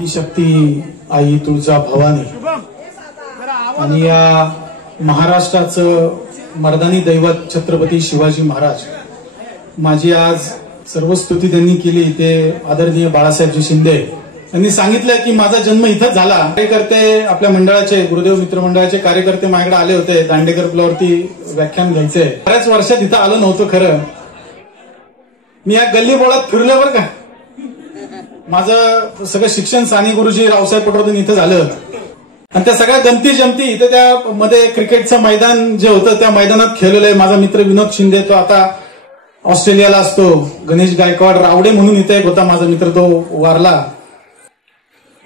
ही शक्ती आई तुळजा भवानी आणि या महाराष्ट्राचं मर्दानी दैवत छत्रपती शिवाजी महाराज, माझी आज सर्व स्तुती त्यांनी केली ते आदरणीय बाळासाहेबजी शिंदे यांनी सांगितलं की माझा जन्म इथंच झाला. कार्यकर्ते आपल्या मंडळाचे गुरुदेव मित्र मंडळाचे कार्यकर्ते माझ्याकडे आले होते दांडेकर पुलावरती व्याख्यान घ्यायचे. बऱ्याच वर्षात इथं आलं नव्हतं खरं. मी या गल्ली बोळात फिरलो बरं का. माझं सगळं शिक्षण साने गुरुजी रावसाहेब पटवर्धन इथं झालं आणि त्या सगळ्या गमती जमती इथं त्या मध्ये क्रिकेटचं मैदान जे होतं त्या मैदानात खेळलेलं आहे. माझा मित्र विनोद शिंदे तो आता ऑस्ट्रेलियाला असतो. गणेश गायकवाड रावडे म्हणून इथे एक होता माझा मित्र, तो वारला.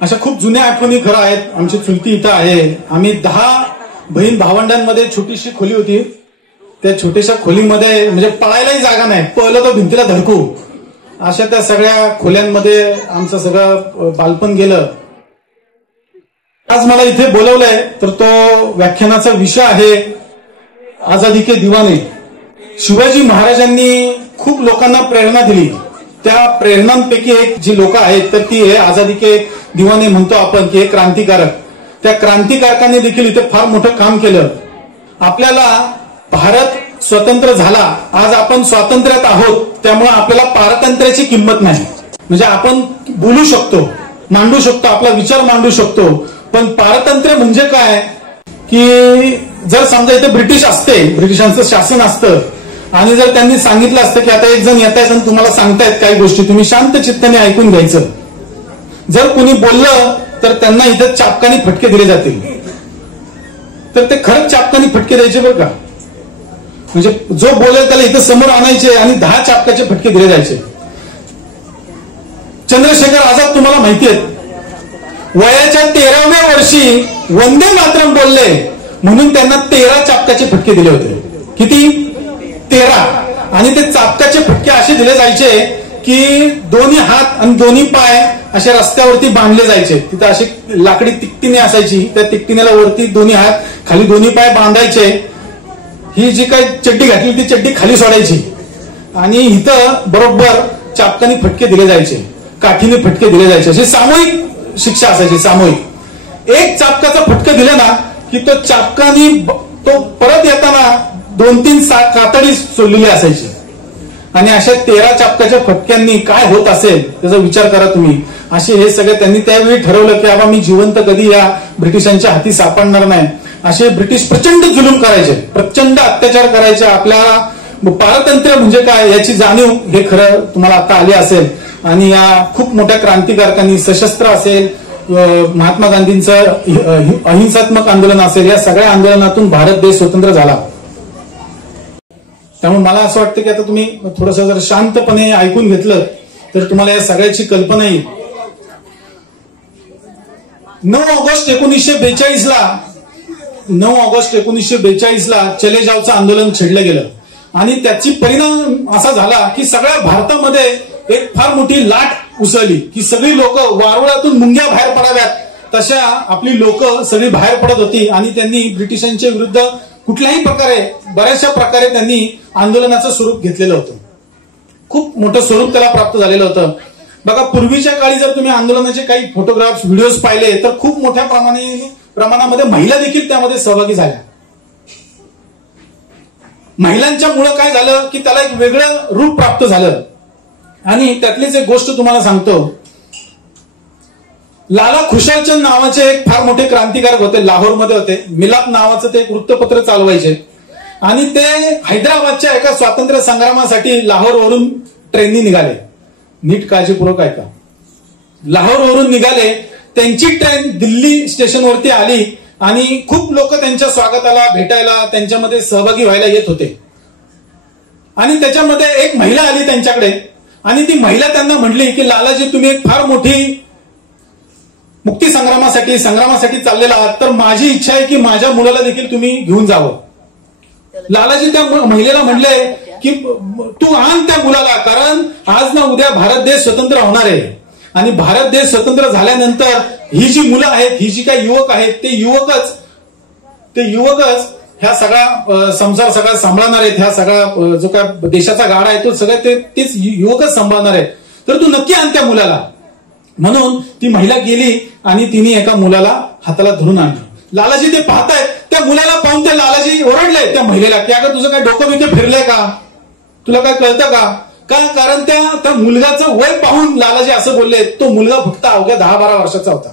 अशा खूप जुन्या आठवणी खरं आहेत. आमची चुलती इथं आहे. आम्ही 10 बहीण भावंडांमध्ये छोटीशी खोली होती. त्या छोट्याशा खोलीमध्ये म्हणजे पळायलाही जागा नाही, पळलं तर भिंतीला धडकू, अशा त्या सगळ्या खोल्यांमध्ये आमचं सगळं बालपण गेलं. आज मला इथे बोलवलंय तर तो व्याख्यानाचा विषय आहे आजादी के दिवाने. शिवाजी महाराजांनी खूप लोकांना प्रेरणा दिली. त्या प्रेरणांपैकी एक जी लोक आहेत तर ती आहे आजादी के दिवाने म्हणतो आपण की एक क्रांतिकारक. त्या क्रांतिकारकांनी देखील इथे फार मोठं काम केलं. आपल्याला भारत स्वतंत्र झाला, आज आपण स्वातंत्र्यात आहोत, त्यामुळे आपल्याला पारतंत्र्याची किंमत नाही. म्हणजे आपण बोलू शकतो, मांडू शकतो, आपला विचार मांडू शकतो, पण पारतंत्र्य म्हणजे काय की जर समजा इथे ब्रिटिश असते, ब्रिटिशांचं शासन असतं आणि जर त्यांनी सांगितलं असतं की आता एक जण येत आहेत आणि तुम्हाला सांगतायत काही गोष्टी, तुम्ही शांत चित्ताने ऐकून घ्यायचं. जर कोणी बोललं तर त्यांना इथं चापकानी फटके दिले जातील. तर ते खरंच चापकानी फटके द्यायचे बरं का. म्हणजे जो बोलेल त्याला इथं समोर आणायचे आणि 10 चापकाचे फटके दिले जायचे. चंद्रशेखर आझाद तुम्हाला माहिती आहेत, वयाच्या 13व्या वर्षी वंदे मातरम बोलले म्हणून त्यांना 13 चापकाचे फटके दिले होते. किती? 13. आणि ते चापकाचे फटके असे दिले जायचे की दोन्ही हात आणि दोन्ही पाय असे रस्त्यावरती बांधले जायचे. तिथं अशी लाकडी तिकटीने असायची, त्या तिकटीनेला वरती दोन्ही हात, खाली दोन्ही पाय बांधायचे. ही जी काही चड्डी घातली ती चड्डी खाली सोडायची आणि इथं बरोबर चापकानी फटके दिले जायचे, काठीने फटके दिले जायचे. अशी सामूहिक शिक्षा असायची, सामूहिक. एक चापकाचा फटका दिला ना की तो चापकानी तो परत येताना 2-3 कातडी सोडलेली असायची. आणि अशा 13 चापकाच्या फटक्यांनी काय होत असेल त्याचा विचार करा तुम्ही. असे हे सगळे त्यांनी त्यावेळी ठरवलं की बाबा मी जिवंत कधी या ब्रिटिशांच्या हाती सापडणार नाही. असे ब्रिटिश प्रचंड जुलूम करायचे, प्रचंड अत्याचार करायचे. आपल्याला पारतंत्र्य म्हणजे काय याची जाणीव हे खरं तुम्हाला आता आली असेल. आणि या खूप मोठ्या क्रांतिकारकांनी, सशस्त्र असेल, महात्मा गांधींचं अहिंसात्मक आंदोलन असेल, या सगळ्या आंदोलनातून भारत देश स्वतंत्र झाला. त्यामुळे मला असं वाटतं की आता तुम्ही थोडंसं जर शांतपणे ऐकून घेतलं तर तुम्हाला या सगळ्याची कल्पना येईल. 9 ऑगस्ट 1942 ला चले जावचं आंदोलन छेडलं गेलं आणि त्याची परिणाम असा झाला की सगळ्या भारतामध्ये एक फार मोठी लाट उसळली की सगळी लोक वारुळातून मुंग्या बाहेर पडाव्यात तशा आपली लोक सगळी बाहेर पडत होती. आणि त्यांनी ब्रिटिशांच्या विरुद्ध कुठल्याही प्रकारे, बऱ्याचशा प्रकारे त्यांनी आंदोलनाचं स्वरूप घेतलेलं होतं. खूप मोठं स्वरूप त्याला प्राप्त झालेलं होतं. बघा, पूर्वीच्या काळी जर तुम्ही आंदोलनाचे काही फोटोग्राफ्स, व्हिडिओज पाहिले तर खूप मोठ्या प्रमाणामध्ये महिला देखील त्यामध्ये सहभागी झाल्या. महिलांच्या मुळे काय झालं की त्याला एक वेगळं रूप प्राप्त झालं. आणि त्यातलीच एक गोष्ट तुम्हाला सांगतो. लाला खुशालचंद नावाचे एक फार मोठे क्रांतिकारक होते, लाहोरमध्ये होते. मिलाप नावाचं ते एक वृत्तपत्र चालवायचे आणि ते हैदराबादच्या एका स्वातंत्र्य संग्रामासाठी लाहोरवरून ट्रेननी निघाले. नीट काळजीपूर्वक ऐका. लाहोरवरून निघाले, त्यांची ट्रेन दिल्ली स्टेशनवरती आली आणि खूप लोक त्यांच्या स्वागताला, भेटायला, त्यांच्यामध्ये सहभागी व्हायला येत होते. आणि त्याच्यामध्ये एक महिला आली त्यांच्याकडे आणि ती महिला त्यांना म्हणली की लालाजी, तुम्ही एक फार मोठी मुक्ती संग्रामासाठी चाललेला आहात, तर माझी इच्छा आहे की माझ्या मुलाला देखील तुम्ही घेऊन जावं. लालाजी त्या महिलेला म्हणले की तू आण त्या मुलाला, कारण आज ना उद्या भारत देश स्वतंत्र होणार आहे आणि भारत देश स्वतंत्र झाल्यानंतर ही जी मुलं आहेत, ही जी काही युवक आहेत, ते युवकच ह्या सगळा संसार सगळा सांभाळणार आहेत. ह्या सगळा जो काय देशाचा गाडा आहे तो सगळं तेच युवकच सांभाळणार आहेत. तर तू नक्की आण त्या मुलाला. म्हणून ती महिला गेली आणि तिने एका मुलाला हाताला धरून आणली. लालाजी ते पाहतायत, त्या मुलाला पाहून ते लालाजी ओरडले त्या महिलेला की अगं तुझं काय डोकं बिकं फिरलंय का, तुला काय कळतं का? कारण त्या मुलगाचं वय पाहून लालाजी असं बोलले. तो मुलगा फक्त अवघ्या 10-12 वर्षाचा होता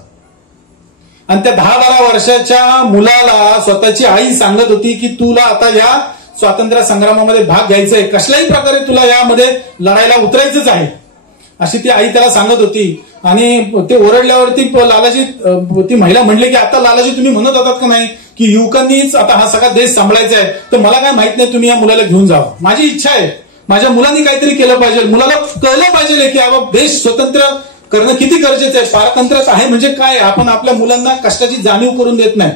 आणि त्या 10-12 वर्षाच्या मुलाला स्वतःची आई सांगत होती की तुला आता या स्वातंत्र्य संग्रामामध्ये भाग घ्यायचाय, कसल्याही प्रकारे तुला यामध्ये लढायला उतरायचंच आहे, अशी ती आई त्याला सांगत होती. आणि ते ओरडल्यावरती लालाजी ती महिला म्हणली की आता लालाजी तुम्ही म्हणत होतात का नाही की युवकांनीच आता हा सगळा देश सांभाळायचा आहे, तर मला काय माहित नाही, तुम्ही या मुलाला घेऊन जावा. माझी इच्छा आहे, माझ्या मुलांनी काहीतरी केलं पाहिजे, मुलाला कळलं पाहिजे की बाबा देश स्वतंत्र करणं किती गरजेचं आहे, पारतंत्र्य आहे म्हणजे काय. आपण आपल्या मुलांना कष्टाची जाणीव करून देत नाही.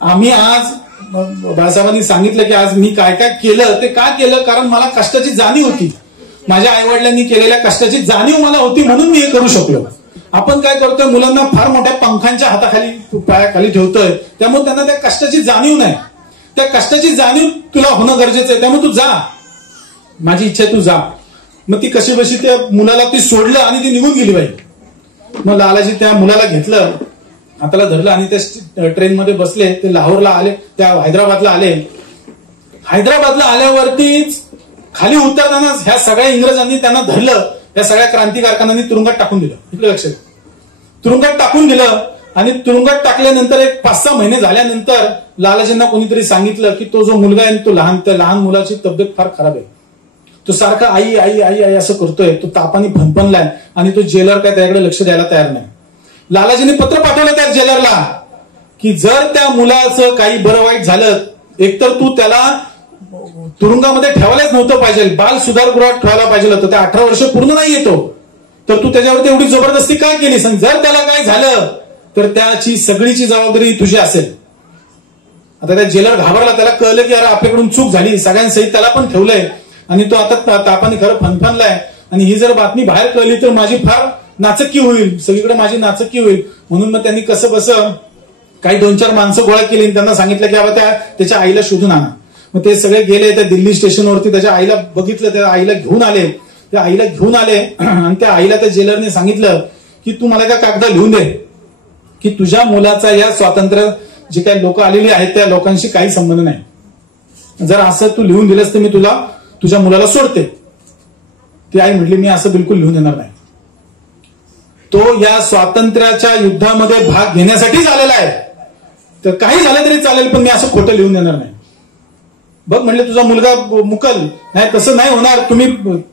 आम्ही आज बाळासाहेबांनी सांगितलं की आज मी काय काय केलं, ते का केलं, कारण मला कष्टाची जाणीव होती. माझ्या आईवडिलांनी केलेल्या कष्टाची जाणीव मला होती म्हणून मी हे करू शकलो. आपण काय करतोय, मुलांना फार मोठ्या पंखांच्या हाताखाली पायाखाली ठेवतोय, त्यामुळे त्यांना त्या कष्टाची जाणीव नाही. त्या कष्टाची जाणीव तुला होणं गरजेचं आहे, त्यामुळे तू जा, माझी इच्छा आहे तू जा. मग ती कशी बशी त्या मुलाला ती सोडलं आणि ती निघून गेली बाई. मग लालाजी त्या मुलाला घेतलं, हाताला धरलं आणि त्या ट्रेनमध्ये बसले. ते लाहोरला आले, त्या हैदराबादला आले. हैदराबादला आल्यावरतीच खाली उतरताना ह्या सगळ्या इंग्रजांनी त्यांना धरलं, या सगळ्या क्रांतिकारकांनी तुरुंगात टाकून दिलं. इकडे लक्ष द्या, तुरुंगात टाकून दिलं. आणि तुरुंगात टाकल्यानंतर एक 5-6 महिने झाल्यानंतर लालाजींना कोणीतरी सांगितलं की तो जो मुलगा आहे तो त्या लहान मुलाची तब्येत फार खराब आहे, तो सारखा आई आई आई आई असं करतोय, तो तापाने फणफणलाय आणि तो जेलर काय त्याकडे लक्ष द्यायला तयार नाही. लालाजीने पत्र पाठवलं त्या जेलरला की जर त्या मुलाचं काही बरं वाईट झालं, एकतर तू त्याला तुरुंगामध्ये ठेवायलाच नव्हतं पाहिजे, बाल सुधारगृहात ठेवायला पाहिजे होतं. त्या 18 वर्ष पूर्ण नाही येतो, तर तू त्याच्यावरती एवढी जबरदस्ती काय केली. जर त्याला काय झालं तर त्याची सगळीची जबाबदारी तुझी असेल. आता त्या जेलर घाबरला, त्याला कळलं की अरे आपल्याकडून चूक झाली, सगळ्यांसहित त्याला पण ठेवलंय आणि तो आता तापाने खरं फणफणलाय आणि ही जर बातमी बाहेर कळली तर माझी फार नाचक्की होईल, सगळीकडे माझी नाचक्की होईल. म्हणून मग त्यांनी कसं बसं काही 2-4 माणसं गोळा केली आणि त्यांना सांगितलं की बाबा त्याच्या आईला शोधून आणा. मग ते सगळे गेले त्या दिल्ली स्टेशनवरती, त्याच्या आईला बघितलं, त्या आईला घेऊन आले. त्या आईला घेऊन आले आणि त्या आईला त्या जेलरने सांगितलं की तू मला काय कागद लिहून दे की तुझ्या मुलाचा या स्वातंत्र्य जे काही लोक आलेली आहेत त्या लोकांशी काही संबंध नाही. जर असं तू लिहून दिलंस तर मी तुझ्या मुलाला सोडते. ती आई म्हटली मी असं बिलकुल लिहून देणार नाही. तो या स्वातंत्र्याच्या युद्धामध्ये भाग घेण्यासाठीच आलेला आहे, तर काही झालं तरी चालेल पण मी असं खोटं लिहून देणार नाही. बघ म्हणले तुझा मुलगा मुकल नाही, तसं नाही होणार, तुम्ही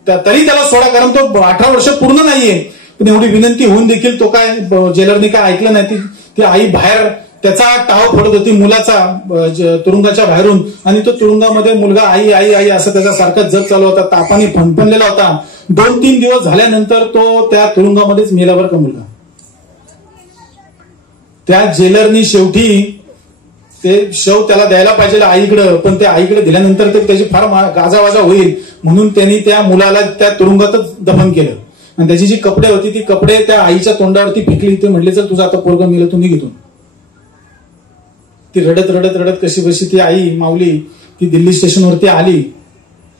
तरी त्याला सोडा, कारण तो 18 वर्ष पूर्ण नाहीये. पण एवढी विनंती होऊन देखील तो काय जेलरने काय ऐकलं नाही. ती आई बाहेर त्याचा टाव फोडत होती मुलाचा तुरुंगाच्या बाहेरून, आणि तो तुरुंगामध्ये मुलगा आई आई आई असं त्याचा सारखा जग चालू होता, तापाने फणफणलेला होता. 2-3 दिवस झाल्यानंतर तो त्या तुरुंगामध्येच मेल्यावर का मुलगा. त्या जेलरनी शेवटी ते शव त्याला द्यायला पाहिजे आईकडे, पण त्या आईकडे दिल्यानंतर तर त्याची फार गाजावाजा होईल म्हणून त्यांनी त्या मुलाला त्या तुरुंगातच दफन केलं. आणि त्याची जी कपडे होती ती कपडे त्या आईच्या तोंडावरती फेकली. ते म्हटले चल तुझं आता पोरगं मेलं, तू निघ इथून. ती रडत रडत रडत कशी बशी ती आई माऊली ती दिल्ली स्टेशनवरती आली.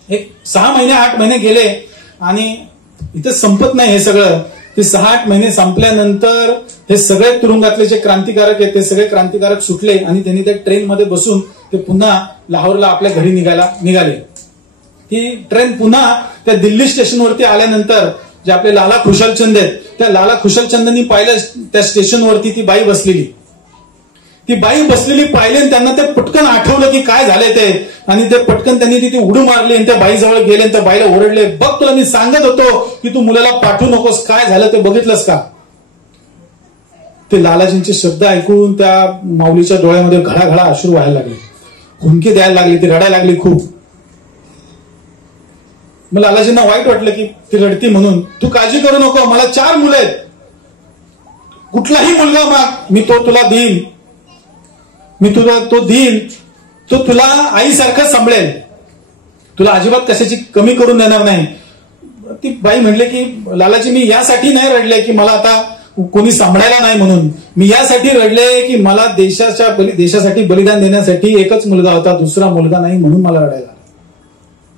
एक 6 महिने 8 महिने गेले आणि इथं संपत नाही हे सगळं. ते 6-8 महिने संपल्यानंतर हे सगळे तुरुंगातले जे क्रांतिकारक आहेत ते सगळे क्रांतिकारक सुटले आणि त्यांनी त्या ट्रेनमध्ये बसून ते पुन्हा लाहोरला आपल्या घरी निघाले. ती ट्रेन पुन्हा त्या दिल्ली स्टेशनवरती आल्यानंतर जे आपले लाला खुशालचंद आहेत त्या लाला खुशालचंदांनी पाहिलं त्या स्टेशनवरती ती बाई बसलेली. ती बाई बसलेली पाहिली आणि त्यांना ते पटकन आठवलं की काय झालंय ते, आणि ते पटकन त्यांनी तिथे उडी मारली आणि त्या बाईजवळ गेले आणि त्या बाईला ओरडले, बघ तुला मी सांगत होतो की तू मुलाला पाठवू नकोस, काय झालं ते बघितलंस का. ते लालाजींचे शब्द ऐकून त्या माऊलीच्या डोळ्यामध्ये घळाघळा अश्रू व्हायला लागले, हुंकी द्यायला लागली, ती रडायला लागली खूप. मग लालाजींना वाईट वाटलं की ती रडती म्हणून. तू काळजी करू नको, मला 4 मुलं आहेत, कुठलाही मुलगा माग मी तो तुला देईन, मी तुला तो देईन, तो तुला आईसारखं सांभाळेल, तुला अजिबात कशाची कमी करून देणार नाही. ती बाई म्हणले की लालाजी मी यासाठी नाही रडले की मला आता कोणी सांभाळायला नाही म्हणून, मी यासाठी रडले की मला देशासाठी बलिदान देण्यासाठी एकच मुलगा होता, दुसरा मुलगा नाही म्हणून मला रडायला.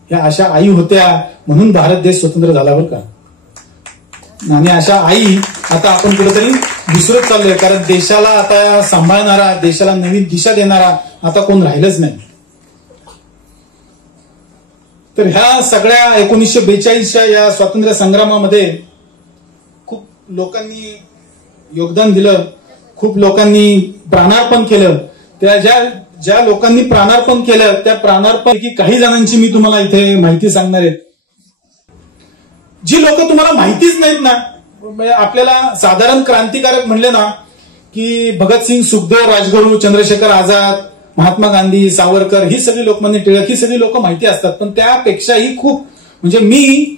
ह्या अशा आई होत्या म्हणून भारत देश स्वतंत्र झाला बरं का. आणि अशा आई आता आपण कुठेतरी विसरत चाललोय, कारण देशाला आता सांभाळणारा, देशाला नवीन दिशा देणारा आता कोण राहिलंच नाही. तर ह्या सगळ्या 1942च्या या स्वातंत्र्य संग्रामामध्ये खूप लोकांनी योगदान दिलं, खूप लोकांनी प्राणार्पण केलं. त्या ज्या लोकांनी प्राणार्पण केलं त्या प्राणार्पणपैकी काही जणांची मी तुम्हाला इथे माहिती सांगणार आहे. जी लोक तुम्हाला माहितीच नाहीत ना, आपल्याला साधारण क्रांतिकारक म्हणले ना की भगतसिंग, सुखदेव, राजगुरू, चंद्रशेखर आझाद, महात्मा गांधी, सावरकर, ही सगळी, लोकमान्य टिळक, ही सगळी लोक माहिती असतात. पण त्यापेक्षाही खूप, म्हणजे मी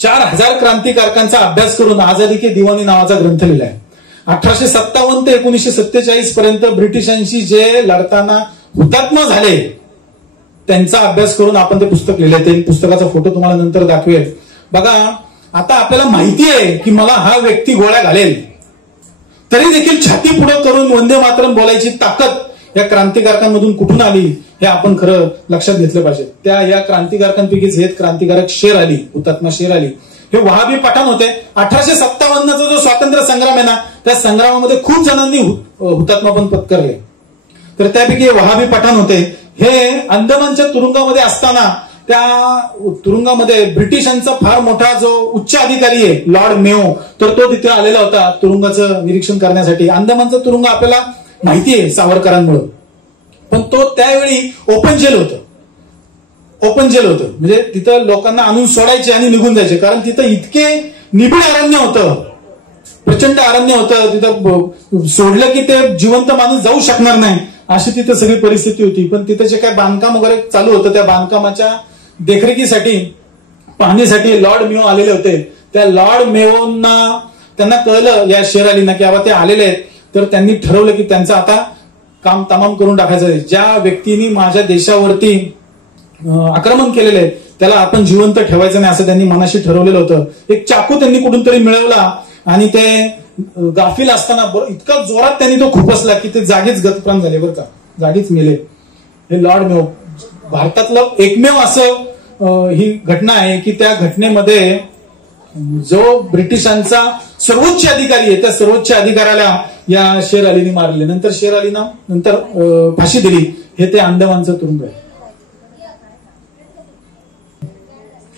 4000 क्रांतिकारकांचा अभ्यास करून आझादी के दिवानी नावाचा ग्रंथ लिहिलाय. 1857 ते 1947 पर्यंत ब्रिटिशांशी जे लढताना हुतात्मा झाले त्यांचा अभ्यास करून आपण ते पुस्तक लिहिलंय. ते पुस्तकाचा फोटो तुम्हाला नंतर दाखवेल. बघा, आता आपल्याला माहिती आहे की मला हा व्यक्ती गोळ्या घालेल, तरी देखील छाती पुढे करून वंदे मातरम बोलायची ताकद या क्रांतिकारकांमधून कुठून आली हे आपण खरं लक्षात घेतलं पाहिजे. या क्रांतिकारकांपैकीच हे क्रांतिकारक शेर अली, हुतात्मा शेर अली, हे वहाबी पठाण होते. 1857चा जो स्वातंत्र्य संग्राम आहे ना, त्या संग्रामामध्ये खूप जणांनी हुतात्मापण पत्करले. तर त्यापैकी वहाबी पठाण होते. हे अंदमानच्या तुरुंगामध्ये असताना त्या तुरुंगामध्ये ब्रिटिशांचा फार मोठा जो उच्च अधिकारी आहे लॉर्ड मेओ, तर तो तिथे आलेला होता तुरुंगाचं निरीक्षण करण्यासाठी. अंदमानचा तुरुंग आपल्याला माहिती आहे सावरकरांमुळे, पण तो त्यावेळी ओपन जेल होतं. म्हणजे तिथं लोकांना आणून सोडायचे आणि निघून जायचे, कारण तिथं इतके निबिड अरण्य होतं, प्रचंड अरण्य होतं. तिथं सोडलं की ते जिवंत माणूस जाऊ शकणार नाही, अशी तिथं सगळी परिस्थिती होती. पण तिथं जे काय बांधकाम वगैरे चालू होतं, त्या बांधकामाच्या देखरेखीसाठी, पाहणीसाठी लॉर्ड मेओ आलेले होते. त्या लॉर्ड मेओना त्यांना कळलं या शेर अलीना की बाबा ते आलेले आहेत, तर त्यांनी ठरवलं की त्यांचं आता काम तमाम करून टाकायचं आहे. ज्या व्यक्तीने माझ्या देशावरती आक्रमण केलेलं आहे त्याला आपण जिवंत ठेवायचं नाही असं त्यांनी मनाशी ठरवलेलं होतं. एक चाकू त्यांनी कुठून तरी मिळवला आणि ते गाफील असताना इतका जोरात त्यांनी तो खुपसला की ते जागीच गतप्राण झाले, बरं का, जागीच मेले. हे लॉर्ड मेओ भारतातलं एकमेव असं ही घटना आहे की त्या घटनेमध्ये जो ब्रिटिशांचा सर्वोच्च अधिकारी आहे त्या सर्वोच्च अधिकाऱ्याला या शेर अलीने मारले. नंतर शेर अलीना फाशी दिली. हे ते अंदमानचं तुरुंग आहे.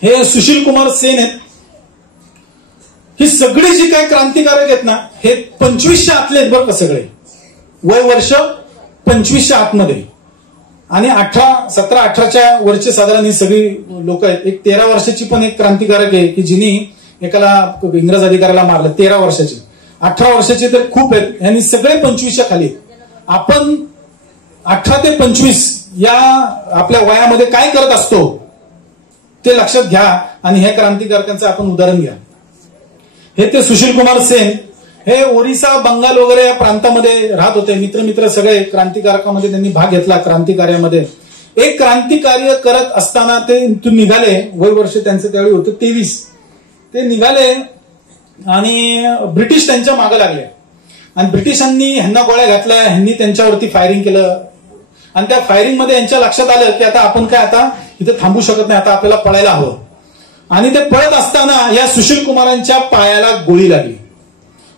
हे सुशील कुमार सेन आहेत. ही सगळी जी काय क्रांतिकारक आहेत ना, हे 25च्या आतले आहेत बरं का, सगळे वय वर्ष 25च्या आतमध्ये, आणि 17-18च्या वरचे साधारण ही सगळी लोक आहेत. एक 13 वर्षाची पण एक क्रांतिकारक आहे की जिने एकाला इंग्रज अधिकाऱ्याला मारलं, 13 वर्षाची. 18 वर्षाचे तर खूप आहेत. यांनी सगळे 25च्या खाली. आपण 18 ते 25 या आपल्या वयामध्ये काय करत असतो ते लक्षात घ्या आणि ह्या क्रांतिकारकांचं आपण उदाहरण घ्या. हे ते सुशील कुमार सेन, हे ओरिसा, बंगाल वगैरे या प्रांतामध्ये राहत होते. मित्र सगळे क्रांतिकारकामध्ये त्यांनी भाग घेतला. क्रांतिकार्यामध्ये एक क्रांतिकार्य करत असताना ते निघाले. वय वर्ष त्यांचं त्यावेळी होतं 23. ते निघाले आणि ब्रिटिश त्यांच्या मागे लागले आणि ब्रिटिशांनी ह्यांना गोळ्या घातल्या. ह्यांनी त्यांच्यावरती फायरिंग केलं आणि त्या फायरिंग मध्ये यांच्या लक्षात आलं की आता आपण काय आता इथे थांबू शकत नाही, आता आपल्याला पळायला हवं. आणि ते पळत असताना या सुशील कुमारांच्या पायाला गोळी लागली.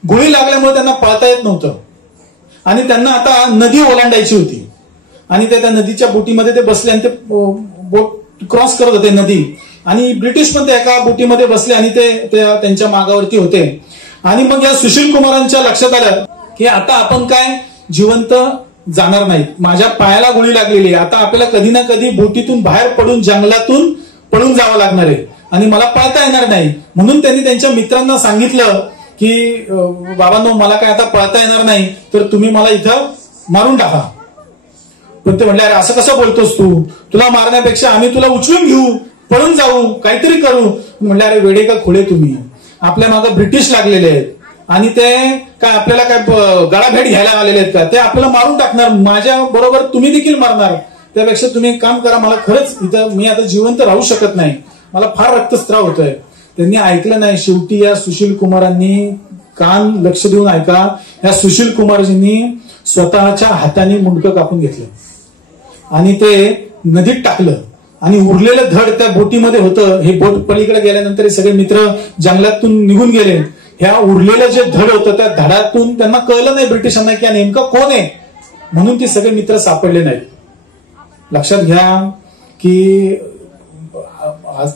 गोळी लागल्यामुळे त्यांना पळता येत नव्हतं आणि त्यांना आता नदी ओलांडायची होती आणि त्या नदीच्या बोटीमध्ये ते बसले आणि ते बोट क्रॉस करत होते नदी. आणि ब्रिटिश पण त्या एका बोटीमध्ये बसले आणि ते त्यांच्या मागावरती होते. आणि मग या सुशील कुमारांच्या लक्षात आलं की आता आपण काय जिवंत जाणार नाही, माझ्या पायाला गोळी लागलेली आहे, आता आपल्याला कधी ना कधी बोटीतून बाहेर पडून जंगलातून पळून जावं लागणार आहे आणि मला पळता येणार नाही. म्हणून त्यांनी त्यांच्या मित्रांना सांगितलं की बाबांनो, मला काय आता पळता येणार नाही, तर तुम्ही मला इथं मारून टाका. पण ते म्हणले, अरे असं कसं बोलतोस तू, तुला मारण्यापेक्षा आम्ही तुला उचलून घेऊ, पळून जाऊ, काहीतरी करू. म्हणले, अरे वेडे का खुळे तुम्ही, आपल्या मागे ब्रिटिश लागलेले आहेत आणि ते काय आपल्याला काय गळाभेट घ्यायला आलेले आहेत का, ते आपल्याला मारून टाकणार, माझ्या बरोबर तुम्ही देखील मारणार. त्यापेक्षा तुम्ही एक काम करा, मला खरंच इथं मी आता जिवंत राहू शकत नाही, मला फार रक्तस्राव होतोय. त्यांनी ऐकलं नाही. शेवटी या सुशील कुमारांनी, कान लक्ष देऊन ऐका, या सुशील कुमारजींनी स्वतःच्या हाताने मुंडकं कापून घेतलं आणि ते नदीत टाकलं आणि उरलेलं धड त्या बोटीमध्ये होतं. हे बोट पलीकडे गेल्यानंतर हे सगळे मित्र जंगलातून निघून गेले. ह्या उरलेलं जे धड होतं त्या धडातून त्यांना कळलं नाही ब्रिटिशांना की नेमकं कोण आहे, म्हणून ते सगळे मित्र सापडले नाहीत. लक्षात घ्या की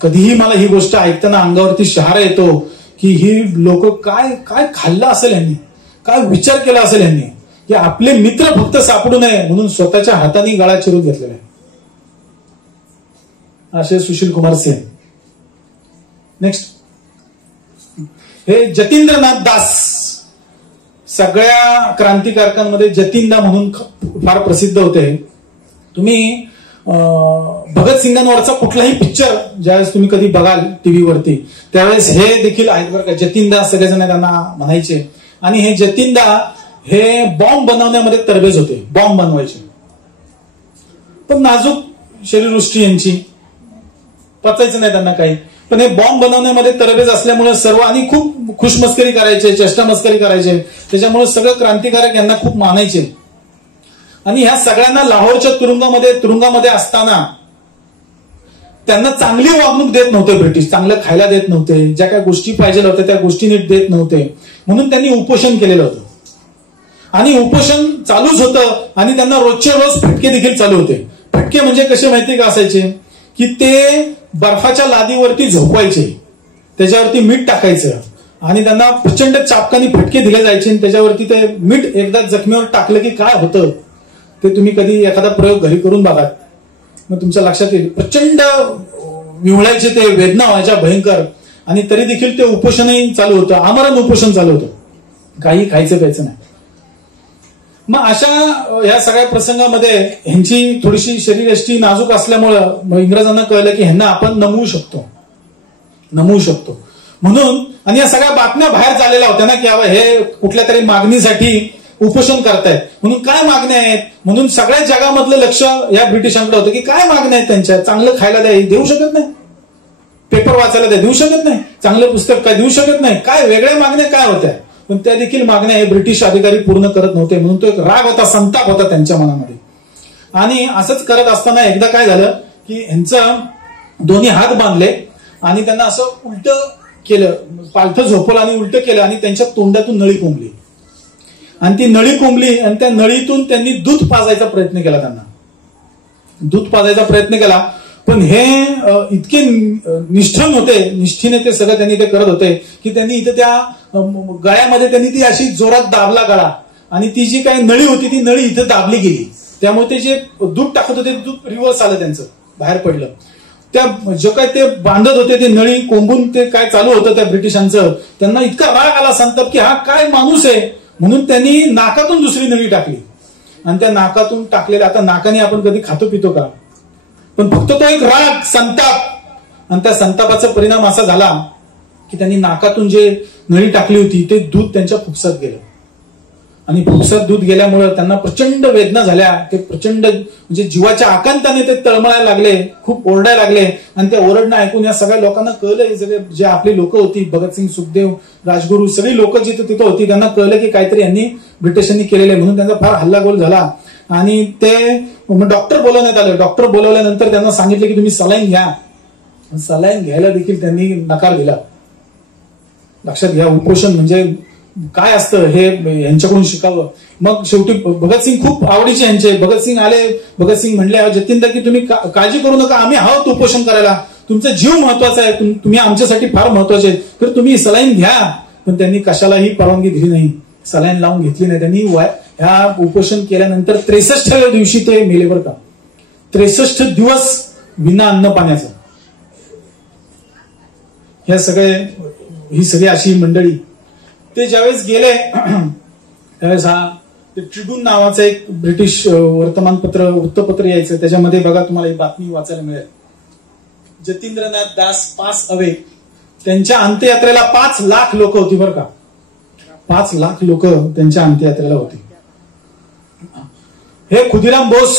कधीही मला ही गोष्ट ऐकताना अंगावरती शहारा येतो की ही लोक काय काय खाल्लं असेल यांनी, काय विचार केला असेल यांनी की आपले मित्र फक्त सापडू नये म्हणून स्वतःच्या हाताने गळा चिरून घेतलेला आहे. असे सुशील कुमार सेन. नेक्स्ट, हे जतींद्रनाथ दास, सगळ्या क्रांतिकारकांमध्ये जतीनदा म्हणून फार प्रसिद्ध होते. तुम्ही भगतसिंगांवरचा कुठलाही पिक्चर ज्यावेळेस तुम्ही कधी बघाल टीव्हीवरती त्यावेळेस हे देखील आहेत बरं का. जतीनदा सगळेजण त्यांना म्हणायचे. आणि हे जतीनदा हे बॉम्ब बनवण्यामध्ये तरबेज होते, बॉम्ब बनवायचे. पण नाजूक शरीरसृष्टी यांची, पचायचं नाही त्यांना काही, पण हे बॉम्ब बनवण्यामध्ये तरबेज असल्यामुळे सर्व आणि खूप खुशमस्करी करायचे, चेष्टा मस्करी करायचे. त्याच्यामुळे सगळं क्रांतिकारक यांना खूप मानायचे. आणि ह्या सगळ्यांना लाहोरच्या तुरुंगामध्ये असताना त्यांना चांगली वागणूक देत नव्हते ब्रिटिश, चांगलं खायला देत नव्हते, ज्या काही गोष्टी पाहिजे होत्या त्या गोष्टी नीट देत नव्हते. म्हणून त्यांनी उपोषण केलेलं होतं. आणि उपोषण चालूच होतं आणि त्यांना रोजचे रोज फटके देखील चालू होते. फटके म्हणजे कसे माहिती का असायचे की ते बर्फाच्या लादीवरती झोपवायचे, त्याच्यावरती मीठ टाकायचं आणि त्यांना प्रचंड चापकानी फटके दिले जायचे. आणि त्याच्यावरती ते मीठ एकदा जखमीवर टाकलं की काय होतं ते तुम्ही कधी एखादा प्रयोग घरी करून बघा, मग तुमच्या लक्षात येईल. प्रचंड विवळायचे, ते वेदना व्हायच्या भयंकर. आणि तरी देखील ते उपोषणही चालू होतं, आमरण उपोषण चालू होतं, काही खायचं प्यायचं नाही. मग अशा ह्या सगळ्या प्रसंगामध्ये ह्यांची थोडीशी शरीरयष्टी नाजूक असल्यामुळं इंग्रजांना कळलं की ह्यांना आपण नमवू शकतो म्हणून. आणि या सगळ्या बातम्या बाहेर चाललेल्या होत्या ना की हे कुठल्या तरी मागणीसाठी उपोषण करतायत म्हणून. काय मागण्या आहेत म्हणून सगळ्या जगामधलं लक्ष या ब्रिटिशांकडे होतं की काय मागण्या आहेत त्यांच्या. चांगलं खायला देऊ शकत नाही, पेपर वाचायला देऊ शकत नाही, चांगलं पुस्तक काय देऊ शकत नाही, काय वेगळ्या मागण्या काय होत्या. पण त्या देखील मागण्या हे ब्रिटिश अधिकारी पूर्ण करत नव्हते. म्हणून तो एक राग होता, संताप होता त्यांच्या मनामध्ये. आणि असंच करत असताना एकदा काय झालं की यांचं दोन्ही हात बांधले आणि त्यांना असं उलट केलं, पालथं झोपवलं आणि उलट केलं आणि त्यांच्या तोंडातून नळी कोंबली. आणि ती नळी कोंबली आणि त्या नळीतून त्यांनी दूध पाजायचा प्रयत्न केला. पण हे इतके निष्ठन होते, निष्ठीने ते सगळं त्यांनी ते करत होते की त्यांनी इथे त्या गळ्यामध्ये त्यांनी ती अशी जोरात दाबला गळा आणि ती जी काही नळी होती ती नळी इथे दाबली गेली. त्यामुळे ते जे दूध टाकत होते ते दूध रिव्हर्स आलं, त्यांचं बाहेर पडलं. त्या जे काय ते बांधत होते ते नळी कोंबून ते काय चालू होतं त्या ब्रिटिशांचं, त्यांना इतका राग आला, संताप की हा काय माणूस आहे. म्हणून त्यांनी नाकातून दुसरी नळी टाकली आणि त्या नाकातून टाकलेल्या, आता नाकाने आपण कधी खातो पितो का, पण फक्त तो एक राग, संताप. आणि त्या संतापाचा परिणाम असा झाला की त्यांनी नाकातून जे नळी टाकली होती ते दूध त्यांच्या फुफ्सात गेलं. आणि फुफ्सात दूध गेल्यामुळे त्यांना प्रचंड वेदना झाल्या. ते प्रचंड म्हणजे जीवाच्या आकांताने ते तळमळायला लागले, खूप ओरडायला लागले. आणि त्या ओरडणं ऐकून या सगळ्या लोकांना कळलं, हे सगळे जे आपली लोक होती, भगतसिंग, सुखदेव, राजगुरू, सगळी लोक जिथे तिथं होती, त्यांना कळलं की काहीतरी यांनी ब्रिटिशांनी केलेलं आहे. म्हणून त्यांचा फार हल्लागोल झाला आणि ते डॉक्टर बोलवण्यात आले. डॉक्टर बोलवल्यानंतर त्यांना सांगितलं की तुम्ही सलाईन घ्या. सलाईन घ्यायला देखील त्यांनी नकार दिला. लक्षात घ्या, उपोषण म्हणजे काय असतं हे यांच्याकडून शिकावं. मग शेवटी भगतसिंग खूप आवडीचे यांचे. भगतसिंग आले, भगतसिंग म्हणले जतीनदा की तुम्ही काळजी करू नका, आम्ही आहोत उपोषण करायला, तुमचा जीव महत्वाचा आहे, तुम्ही आमच्यासाठी फार महत्वाचे आहेत, तर तुम्ही सलाईन घ्या. पण त्यांनी कशालाही परवानगी दिली नाही, सलाईन लावून घेतली नाही. त्यांनी ह्या उपोषण केल्यानंतर 63व्या दिवशी ते मेले बरं का. 63 दिवस विना अन्न पाण्याचं. ही सगळी अशी मंडळी. ते ज्यावेळेस गेले त्यावेळेस ते ट्रिब्यून नावाचं एक ब्रिटिश वर्तमानपत्र, वृत्तपत्र यायचं. त्याच्यामध्ये बघा तुम्हाला ही बातमी वाचायला मिळेल. जतींद्रनाथ दास पास अवे, त्यांच्या अंत्ययात्रेला 5 लाख लोक होती बरं का. 5 लाख लोक त्यांच्या अंत्ययात्रेला होती. हे खुदिराम बोस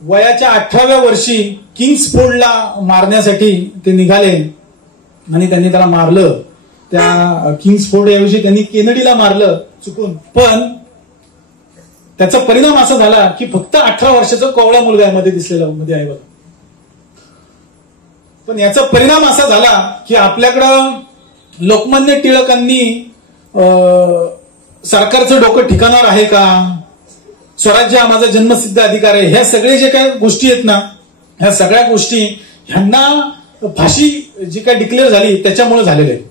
वयाच्या 18व्या वर्षी किंग्सफोर्डला मारण्यासाठी ते निघाले आणि त्यांनी त्याला मारलं. त्या किंग्सफोर्ड ऐवजी त्यांनी केनेडीला मारलं चुकून. पण त्याचा परिणाम असा झाला की फक्त 18 वर्षाचा कोवळा मुलगा यामध्ये दिसलेला मध्ये आहे बघा. पण याचा परिणाम असा झाला की आपल्याकडं लोकमान्य टिळकांनी सरकारचं डोकं ठिकाणावर आहे का, स्वराज्य हा माझा जन्मसिद्ध अधिकार आहे, ह्या सगळे जे काही गोष्टी आहेत ना, ह्या सगळ्या गोष्टी ह्यांना फाशी जी काय डिक्लेअर झाली त्याच्यामुळे झालेले आहे.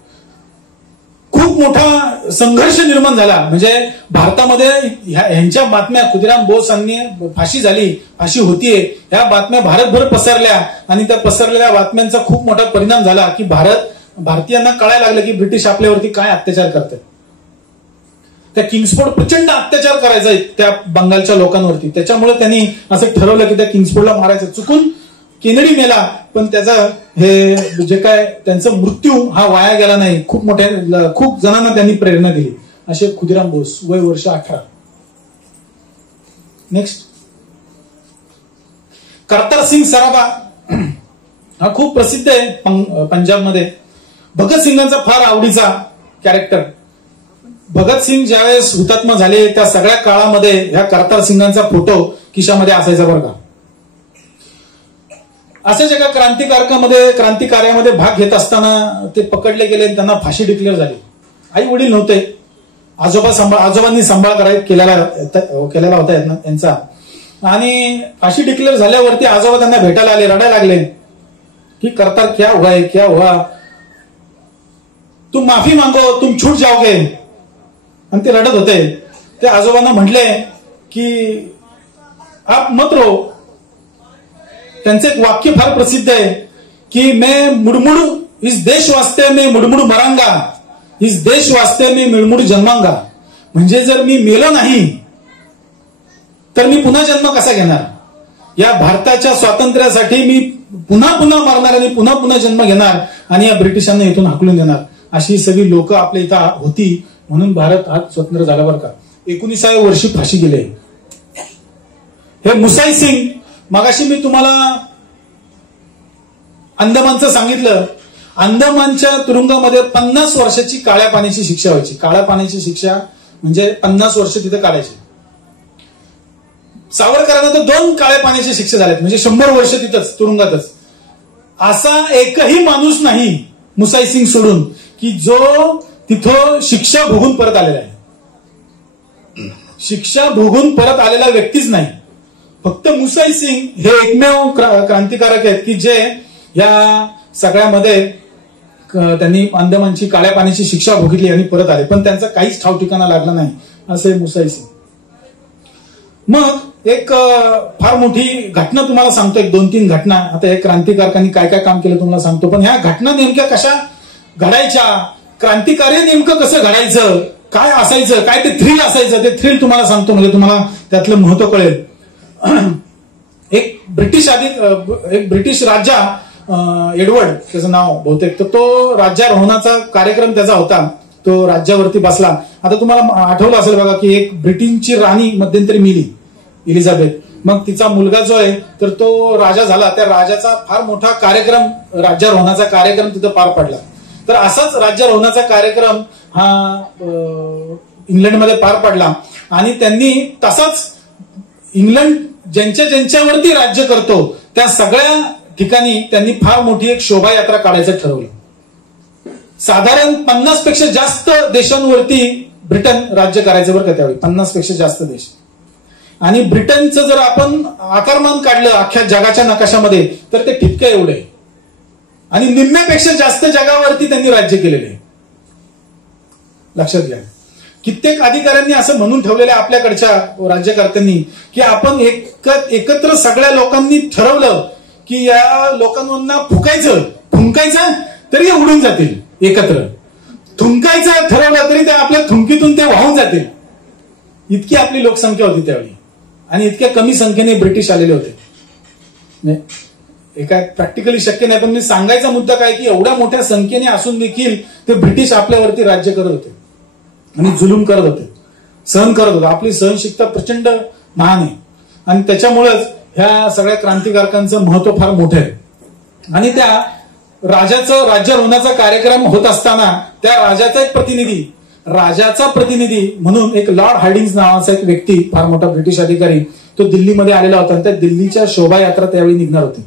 खूप मोठा संघर्ष निर्माण झाला. म्हणजे भारतामध्ये ह्यांच्या बातम्या, खुदिराम बोसांनी फाशी झाली, फाशी होतीये, ह्या बातम्या भारतभर पसरल्या आणि त्या पसरलेल्या बातम्यांचा खूप मोठा परिणाम झाला की भारतीयांना कळायला लागलं की ब्रिटिश आपल्यावरती काय अत्याचार करतात. त्या किंग्सफोर्ड प्रचंड अत्याचार करायचा त्या बंगालच्या लोकांवरती. त्याच्यामुळे त्यांनी असं ठरवलं की त्या किंग्सफोर्डला मारायचं. चुकून केनेडी मेला, पण त्याचा हे जे काय त्यांचा मृत्यू हा वाया गेला नाही. खूप जणांना त्यांनी प्रेरणा दिली. असे खुदिराम बोस, वय वर्ष 18. नेक्स्ट, करतार सिंग सराबा हा खूप प्रसिद्ध आहे पंजाबमध्ये. भगतसिंगांचा फार आवडीचा कॅरेक्टर. भगतसिंग ज्यावेळेस हुतात्मा झाले त्या सगळ्या काळामध्ये ह्या करतार सिंगांचा फोटो खिशामध्ये असायचा बरं का. अशाच एका क्रांतिकार्यामध्ये भाग घेत असताना ते पकडले गेले आणि त्यांना फाशी डिक्लेअर झाली. आई वडील नव्हते, आजोबांनी सांभाळ केलेला होता यांचा. आणि फाशी डिक्लेअर झाल्यावरती आजोबा त्यांना भेटायला आले, रडायला लागले की करतार क्या हुआ है, क्या हुआ, तुम माफी मांगो, तुम छूट जाओगे. आणि ते रडत होते. ते आजोबांना म्हटले की आप मत रो. त्यांचं एक वाक्य फार प्रसिद्ध आहे की मैं मुडमुड इस देश वास्ते मैं मुडमुड मरांगा, इस देश वास्ते मैं मुडमुड जन्मांगा. म्हणजे जर मी मेलो नाही तर मी पुन्हा जन्म कसा घेणार. या भारताच्या स्वातंत्र्यासाठी मी पुन्हा मरणार आणि पुन्हा जन्म घेणार आणि या ब्रिटिशांना इथून हाकलून देणार. अशी सगळी लोक आपल्या इथं होती. म्हणून भारत हा स्वतंत्र झाला बरं का. 19व्या वर्षी फाशी गेले. हे मुसाई सिंग, मगाशी मी तुम्हाला अंदमानचं सांगितलं. अंदमानच्या तुरुंगामध्ये 50 वर्षाची काळ्या पाण्याची शिक्षा व्हायची. काळ्या पाण्याची शिक्षा म्हणजे 50 वर्ष तिथे काढायची. सावरकरांना तर 2 काळ्या पाण्याची शिक्षा झाल्यात, म्हणजे 100 वर्ष तिथंच तुरुंगातच. असा एकही माणूस नाही मुसाई सिंग सोडून की जो तिथं शिक्षा भोगून परत आलेला आहे. शिक्षा भोगून परत आलेला व्यक्तीच नाही. फक्त मुसाई सिंग हे एकमेव क्रांतिकारक आहेत की जे या सगळ्यामध्ये त्यांनी अंदमानची काळ्या पाण्याची शिक्षा भोगितली आणि परत आले. पण त्यांचा काहीच ठाव ठिकाणा लागला नाही असे मुसाई सिंग. मग एक फार मोठी घटना तुम्हाला सांगतो, एक 2-3 घटना. आता या क्रांतिकारकांनी काय काय काम केलं तुम्हाला सांगतो. पण ह्या घटना नेमक्या कशा घडायच्या, क्रांतिकार्य नेमकं कसं घडायचं, काय असायचं, काय ते थ्रिल असायचं, ते थ्रिल तुम्हाला सांगतो. म्हणजे तुम्हाला त्यातलं महत्व कळेल. एक ब्रिटिश राजा एडवर्ड त्याचं नाव बहुतेक, तर तो राज्यारोहणाचा कार्यक्रम त्याचा होता. तो राज्यावरती बसला. आता तुम्हाला आठवलं असेल बघा की एक ब्रिटनची राणी मध्यंतरी मिली, एलिझाबेथ. मग तिचा मुलगा जो आहे तर तो राजा झाला. त्या राजाचा फार मोठा कार्यक्रम, राज्यारोहणाचा कार्यक्रम तिथं पार पडला. तर असाच राज्यारोहणाचा कार्यक्रम हा इंग्लंडमध्ये पार पडला आणि त्यांनी तसाच इंग्लंड ज्यांच्यावरती राज्य करतो त्या सगळ्या ठिकाणी त्यांनी फार मोठी एक शोभायात्रा काढायचं ठरवलं. साधारण 50 पेक्षा जास्त देशांवरती ब्रिटन राज्य करायचं बरं का त्यावेळी. 50 पेक्षा जास्त देश. आणि ब्रिटनचं जर आपण आकारमान काढलं अख्ख्या जगाच्या नकाशामध्ये तर ते ठिपकं एवढं आहे. आणि निम्म्यापेक्षा जास्त जगावरती त्यांनी राज्य केलेले आहे. लक्षात घ्या. कित्येक अधिकाऱ्यांनी असं म्हणून ठेवलेलं आहे आपल्याकडच्या राज्यकर्त्यांनी की आपण एकत्र सगळ्या लोकांनी ठरवलं की या लोकांना फुंकायचं तरी उडून जातील. एकत्र थुंकायचं ठरवलं तरी ते आपल्या थुंकीतून ते वाहून जातील. इतकी आपली लोकसंख्या होती त्यावेळी. आणि इतक्या कमी संख्येने ब्रिटिश आलेले होते. एका प्रॅक्टिकली शक्य नाही. पण मी सांगायचा मुद्दा काय की एवढ्या मोठ्या संख्येने असून देखील ते ब्रिटिश आपल्यावरती राज्य करत होते आणि जुलूम करत होते, सहन करत होते. आपली सहनशीलता प्रचंड महान आहे आणि त्याच्यामुळेच ह्या सगळ्या क्रांतिकारकांचं महत्व फार मोठं आहे. आणि त्या राजाचं राज्यारोहणाचा कार्यक्रम होत असताना त्या राजाचा एक प्रतिनिधी राजाचा प्रतिनिधी म्हणून एक लॉर्ड हार्डिंग्ज नावाचा एक व्यक्ती, फार मोठा ब्रिटिश अधिकारी, तो दिल्लीमध्ये आलेला होता. आणि त्या दिल्लीच्या शोभायात्रा त्यावेळी निघणार होती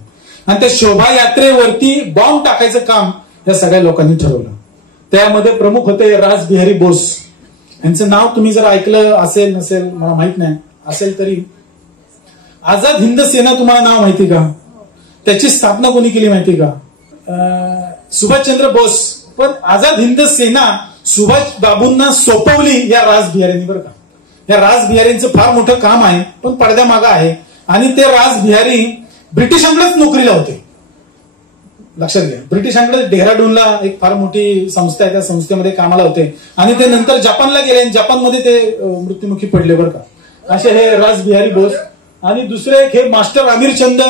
आणि त्या शोभायात्रेवरती बॉम्ब टाकायचं काम या सगळ्या लोकांनी ठरवलं. त्यामध्ये प्रमुख होते रासबिहारी बोस. यांचं नाव तुम्ही जर ऐकलं असेल नसेल मला माहित नाही, असेल तरी आझाद हिंद सेना तुम्हाला नाव माहिती का? त्याची स्थापना कोणी केली माहिती का? सुभाषचंद्र बोस. पण आझाद हिंद सेना सुभाष बाबूंना सोपवली या रासबिहारींनी, बरं का. या रासबिहारींचं फार मोठं काम आहे पण पडद्यामागं आहे. आणि ते रासबिहारी ब्रिटिशांकडेच नोकरीला होते, लक्षात घ्या. ब्रिटिशांकडे डेहराडूनला एक फार मोठी संस्था आहे, त्या संस्थेमध्ये कामाला होते आणि ते नंतर जपानला गेले आणि जपानमध्ये ते मृत्युमुखी पडले, बरं का. असे हे रासबिहारी बोस. आणि दुसरे एक हे मास्टर आमिरचंद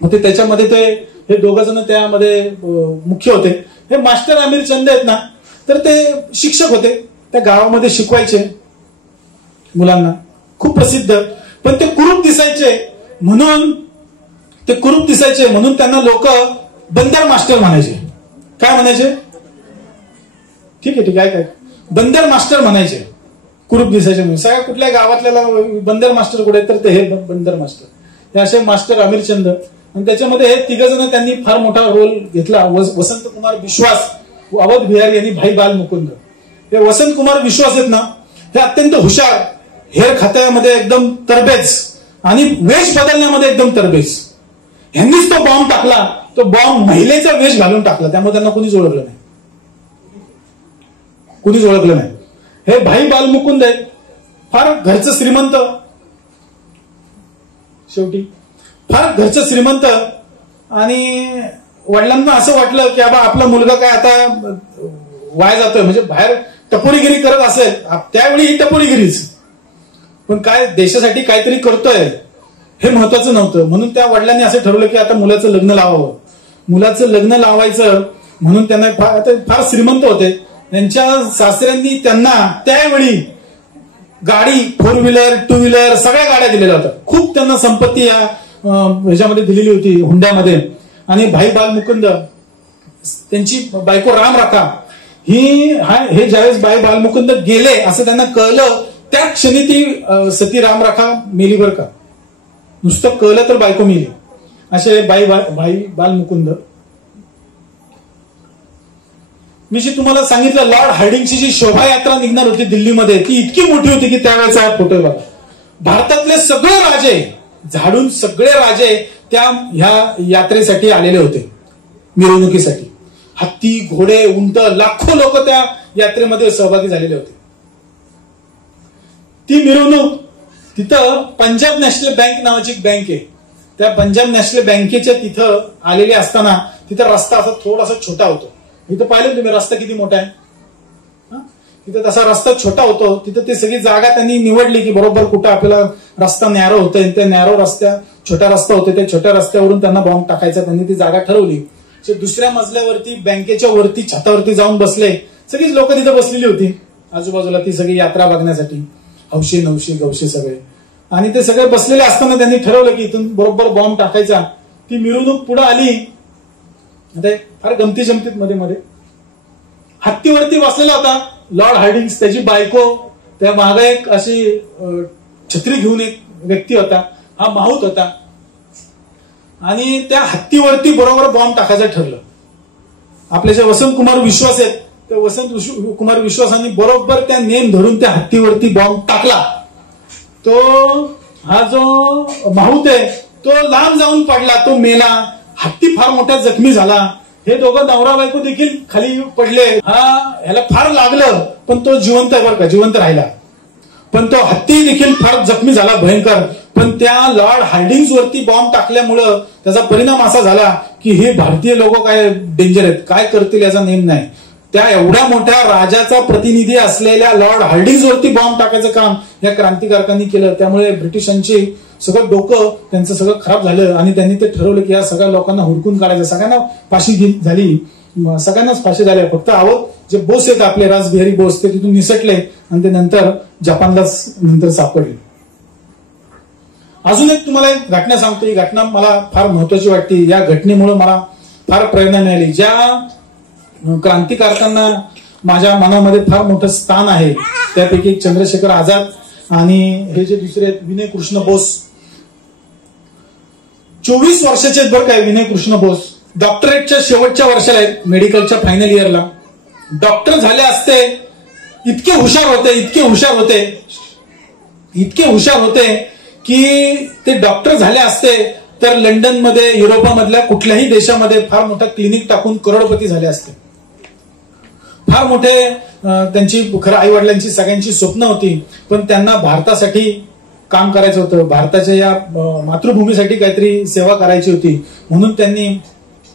होते. त्याच्यामध्ये ते हे दोघ जण त्यामध्ये मुख्य होते. हे मास्टर आमिरचंद आहेत ना, तर ते शिक्षक होते, त्या गावामध्ये शिकवायचे मुलांना, खूप प्रसिद्ध. पण ते कुरूप दिसायचे म्हणून त्यांना लोक बंदर मास्टर म्हणायचे. काय म्हणायचे? ठीक आहे काय बंदर मास्टर म्हणायचे, कुरूप दिसायचे म्हणून. सगळ्या कुठल्या गावातल्या बंदर मास्टर कुठे, तर ते हे बंदर मास्टर, हे असे मास्टर आमिरचंद. आणि त्याच्यामध्ये हे तिघ जण त्यांनी फार मोठा रोल घेतला. वसंत कुमार विश्वास, अवध बिहारी आणि भाई बाल मुकुंद. हे वसंत कुमार विश्वास आहेत ना, हे अत्यंत हुशार, हेर खात्यामध्ये एकदम तरबेज आणि वेश बदलण्यामध्ये एकदम तरबेज. ह्यांनीच तो बॉम्ब टाकला. तो बॉम्ब महिलेचा वेश घालून टाकला, त्यामुळे त्यांना कुणीच ओळखलं नाही. हे भाई बाल मुकुंद आहेत, फार घरचं श्रीमंत, शेवटी फार घरचं श्रीमंत. आणि वडिलांना असं वाटलं की बाबा आपला मुलगा काय आता वाया जातोय, म्हणजे बाहेर टपोरीगिरी करत असेल, त्यावेळी ही टपोरीगिरीच, पण काय देशासाठी काहीतरी करतोय हे महत्वाचं नव्हतं. म्हणून त्या वडिलांनी असं ठरवलं की आता मुलाचं लग्न लावावं. मुलाचं लग्न लावायचं म्हणून त्यांना फार श्रीमंत होते. त्यांच्या सासऱ्यांनी त्यांना त्यावेळी गाडी, 4 व्हीलर 2 व्हीलर सगळ्या गाड्या दिलेल्या होत्या. खूप त्यांना संपत्ती या ह्याच्यामध्ये दिलेली होती, हुंड्यामध्ये. आणि भाई बाल मुकुंद, त्यांची बायको राम राखा, हे ज्यावेळेस भाई बाल मुकुंद गेले असं त्यांना कळलं, त्या क्षणी ती सती राम राखा मेली, बरं का. नुसतं कळलं तर बायको मेली. असे भाई बाल मुकुंद. मी जी तुम्हाला सांगितलं लॉर्ड हार्डिंगची जी शोभायात्रा निघणार होती दिल्लीमध्ये, ती इतकी मोठी होती की त्यावेळेचा हा फोटो बघा. भारतातले सगळे राजे, झाडून सगळे राजे त्या ह्या यात्रेसाठी आलेले होते, मिरवणुकीसाठी. हत्ती, घोडे, उंट, लाखो लोक त्या यात्रेमध्ये सहभागी झालेले होते. ती मिरवणूक तिथं पंजाब नॅशनल बँक नावाची एक बँक आहे, त्या पंजाब नॅशनल बँकेच्या तिथं आलेले असताना तिथं रस्ता असा थोडासा छोटा होतो. इथं पाहिलं तुम्ही रस्ता किती मोठा आहे, तिथं तसा रस्ता छोटा होतो. तिथं ती सगळी जागा त्यांनी निवडली की बरोबर कुठं आपल्याला रस्ता नॅरो होतोय, त्या नॅरो रस्त्या छोटा रस्ता होते, त्या छोट्या रस्त्यावरून त्यांना बॉम्ब टाकायचा. त्यांनी ती जागा ठरवली. दुसऱ्या मजल्यावरती बँकेच्या वरती छतावरती जाऊन बसले. सगळीच लोक तिथं बसलेली होती आजूबाजूला, ती सगळी यात्रा बघण्यासाठी, हौशी नवशी गवशी सगळे. आणि ते सगळे बसलेले असताना त्यांनी ठरवलं की इथून बरोबर बॉम्ब टाकायचा. ती मिरवणूक पुढे आली. फार गमती जमतीत मध्ये हत्तीवरती बसलेला होता लॉर्ड हार्डिंग्स, त्याची बायको, त्या मागे एक अशी छत्री घेऊन एक व्यक्ती होता, हा माहूत होता. आणि त्या हत्तीवरती बरोबर बॉम्ब टाकायचं ठरलं. आपले जे वसंत कुमार विश्वास आहेत, त्या वसंत कुमार विश्वासांनी बरोबर त्या नेम धरून त्या हत्तीवरती बॉम्ब टाकला. तो हा जो माहूत आहे तो लांब जाऊन पडला, तो मेला. हत्ती फार मोठा जखमी झाला. हे दोघं नवरा बायको देखील खाली पडले. ह्याला फार लागलं पण तो जिवंत आहे, बरं का, जिवंत राहिला. पण तो हत्ती देखील फार जखमी झाला भयंकर. पण त्या लॉर्ड हार्डिंग्स वरती बॉम्ब टाकल्यामुळं त्याचा परिणाम असा झाला की हे भारतीय लोक काय डेंजर आहेत, काय करतील याचा नेम नाही. त्या एवढ्या मोठ्या राजाचा प्रतिनिधी असलेल्या लॉर्ड हार्डिंग्स वरती बॉम्ब टाकायचं काम या क्रांतिकारकांनी केलं. त्यामुळे ब्रिटिशांची सगळं डोकं त्यांचं सगळं खराब झालं आणि त्यांनी ते ठरवलं की या सगळ्या लोकांना हुडकून काढायचं. सगळ्यांना फाशी झाली, सगळ्यांनाच फाशी झाल्या. फक्त जे बोस आहेत आपले रासबिहारी बोस, ते तिथून निसटले आणि ते नंतर जपानलाच नंतर सापडले. अजून एक तुम्हाला एक घटना सांगतो. ही घटना मला फार महत्वाची वाटते. या घटनेमुळे मला फार प्रेरणा मिळाली. ज्या क्रांतिकारकांना माझ्या मनामध्ये फार मोठं स्थान आहे. त्यापैकी एक चंद्रशेखर आझाद आणि हे जे दुसरे आहेत विनय कृष्ण बोस. 24 वर्षाचे आहेत बरं काय विनय कृष्ण बोस. डॉक्टरेटच्या शेवटच्या वर्षाला आहेत, मेडिकलच्या फायनल इयरला. डॉक्टर झाले असते, इतके हुशार होते की ते डॉक्टर झाले असते तर लंडनमध्ये, युरोपामधल्या कुठल्याही देशामध्ये फार मोठा क्लिनिक टाकून करोडपती झाले असते. फार मोठे त्यांची खरं आई वडिलांची सगळ्यांची स्वप्न होती, पण त्यांना भारतासाठी काम करायचं होतं, भारताच्या या मातृभूमीसाठी काहीतरी सेवा करायची होती. म्हणून त्यांनी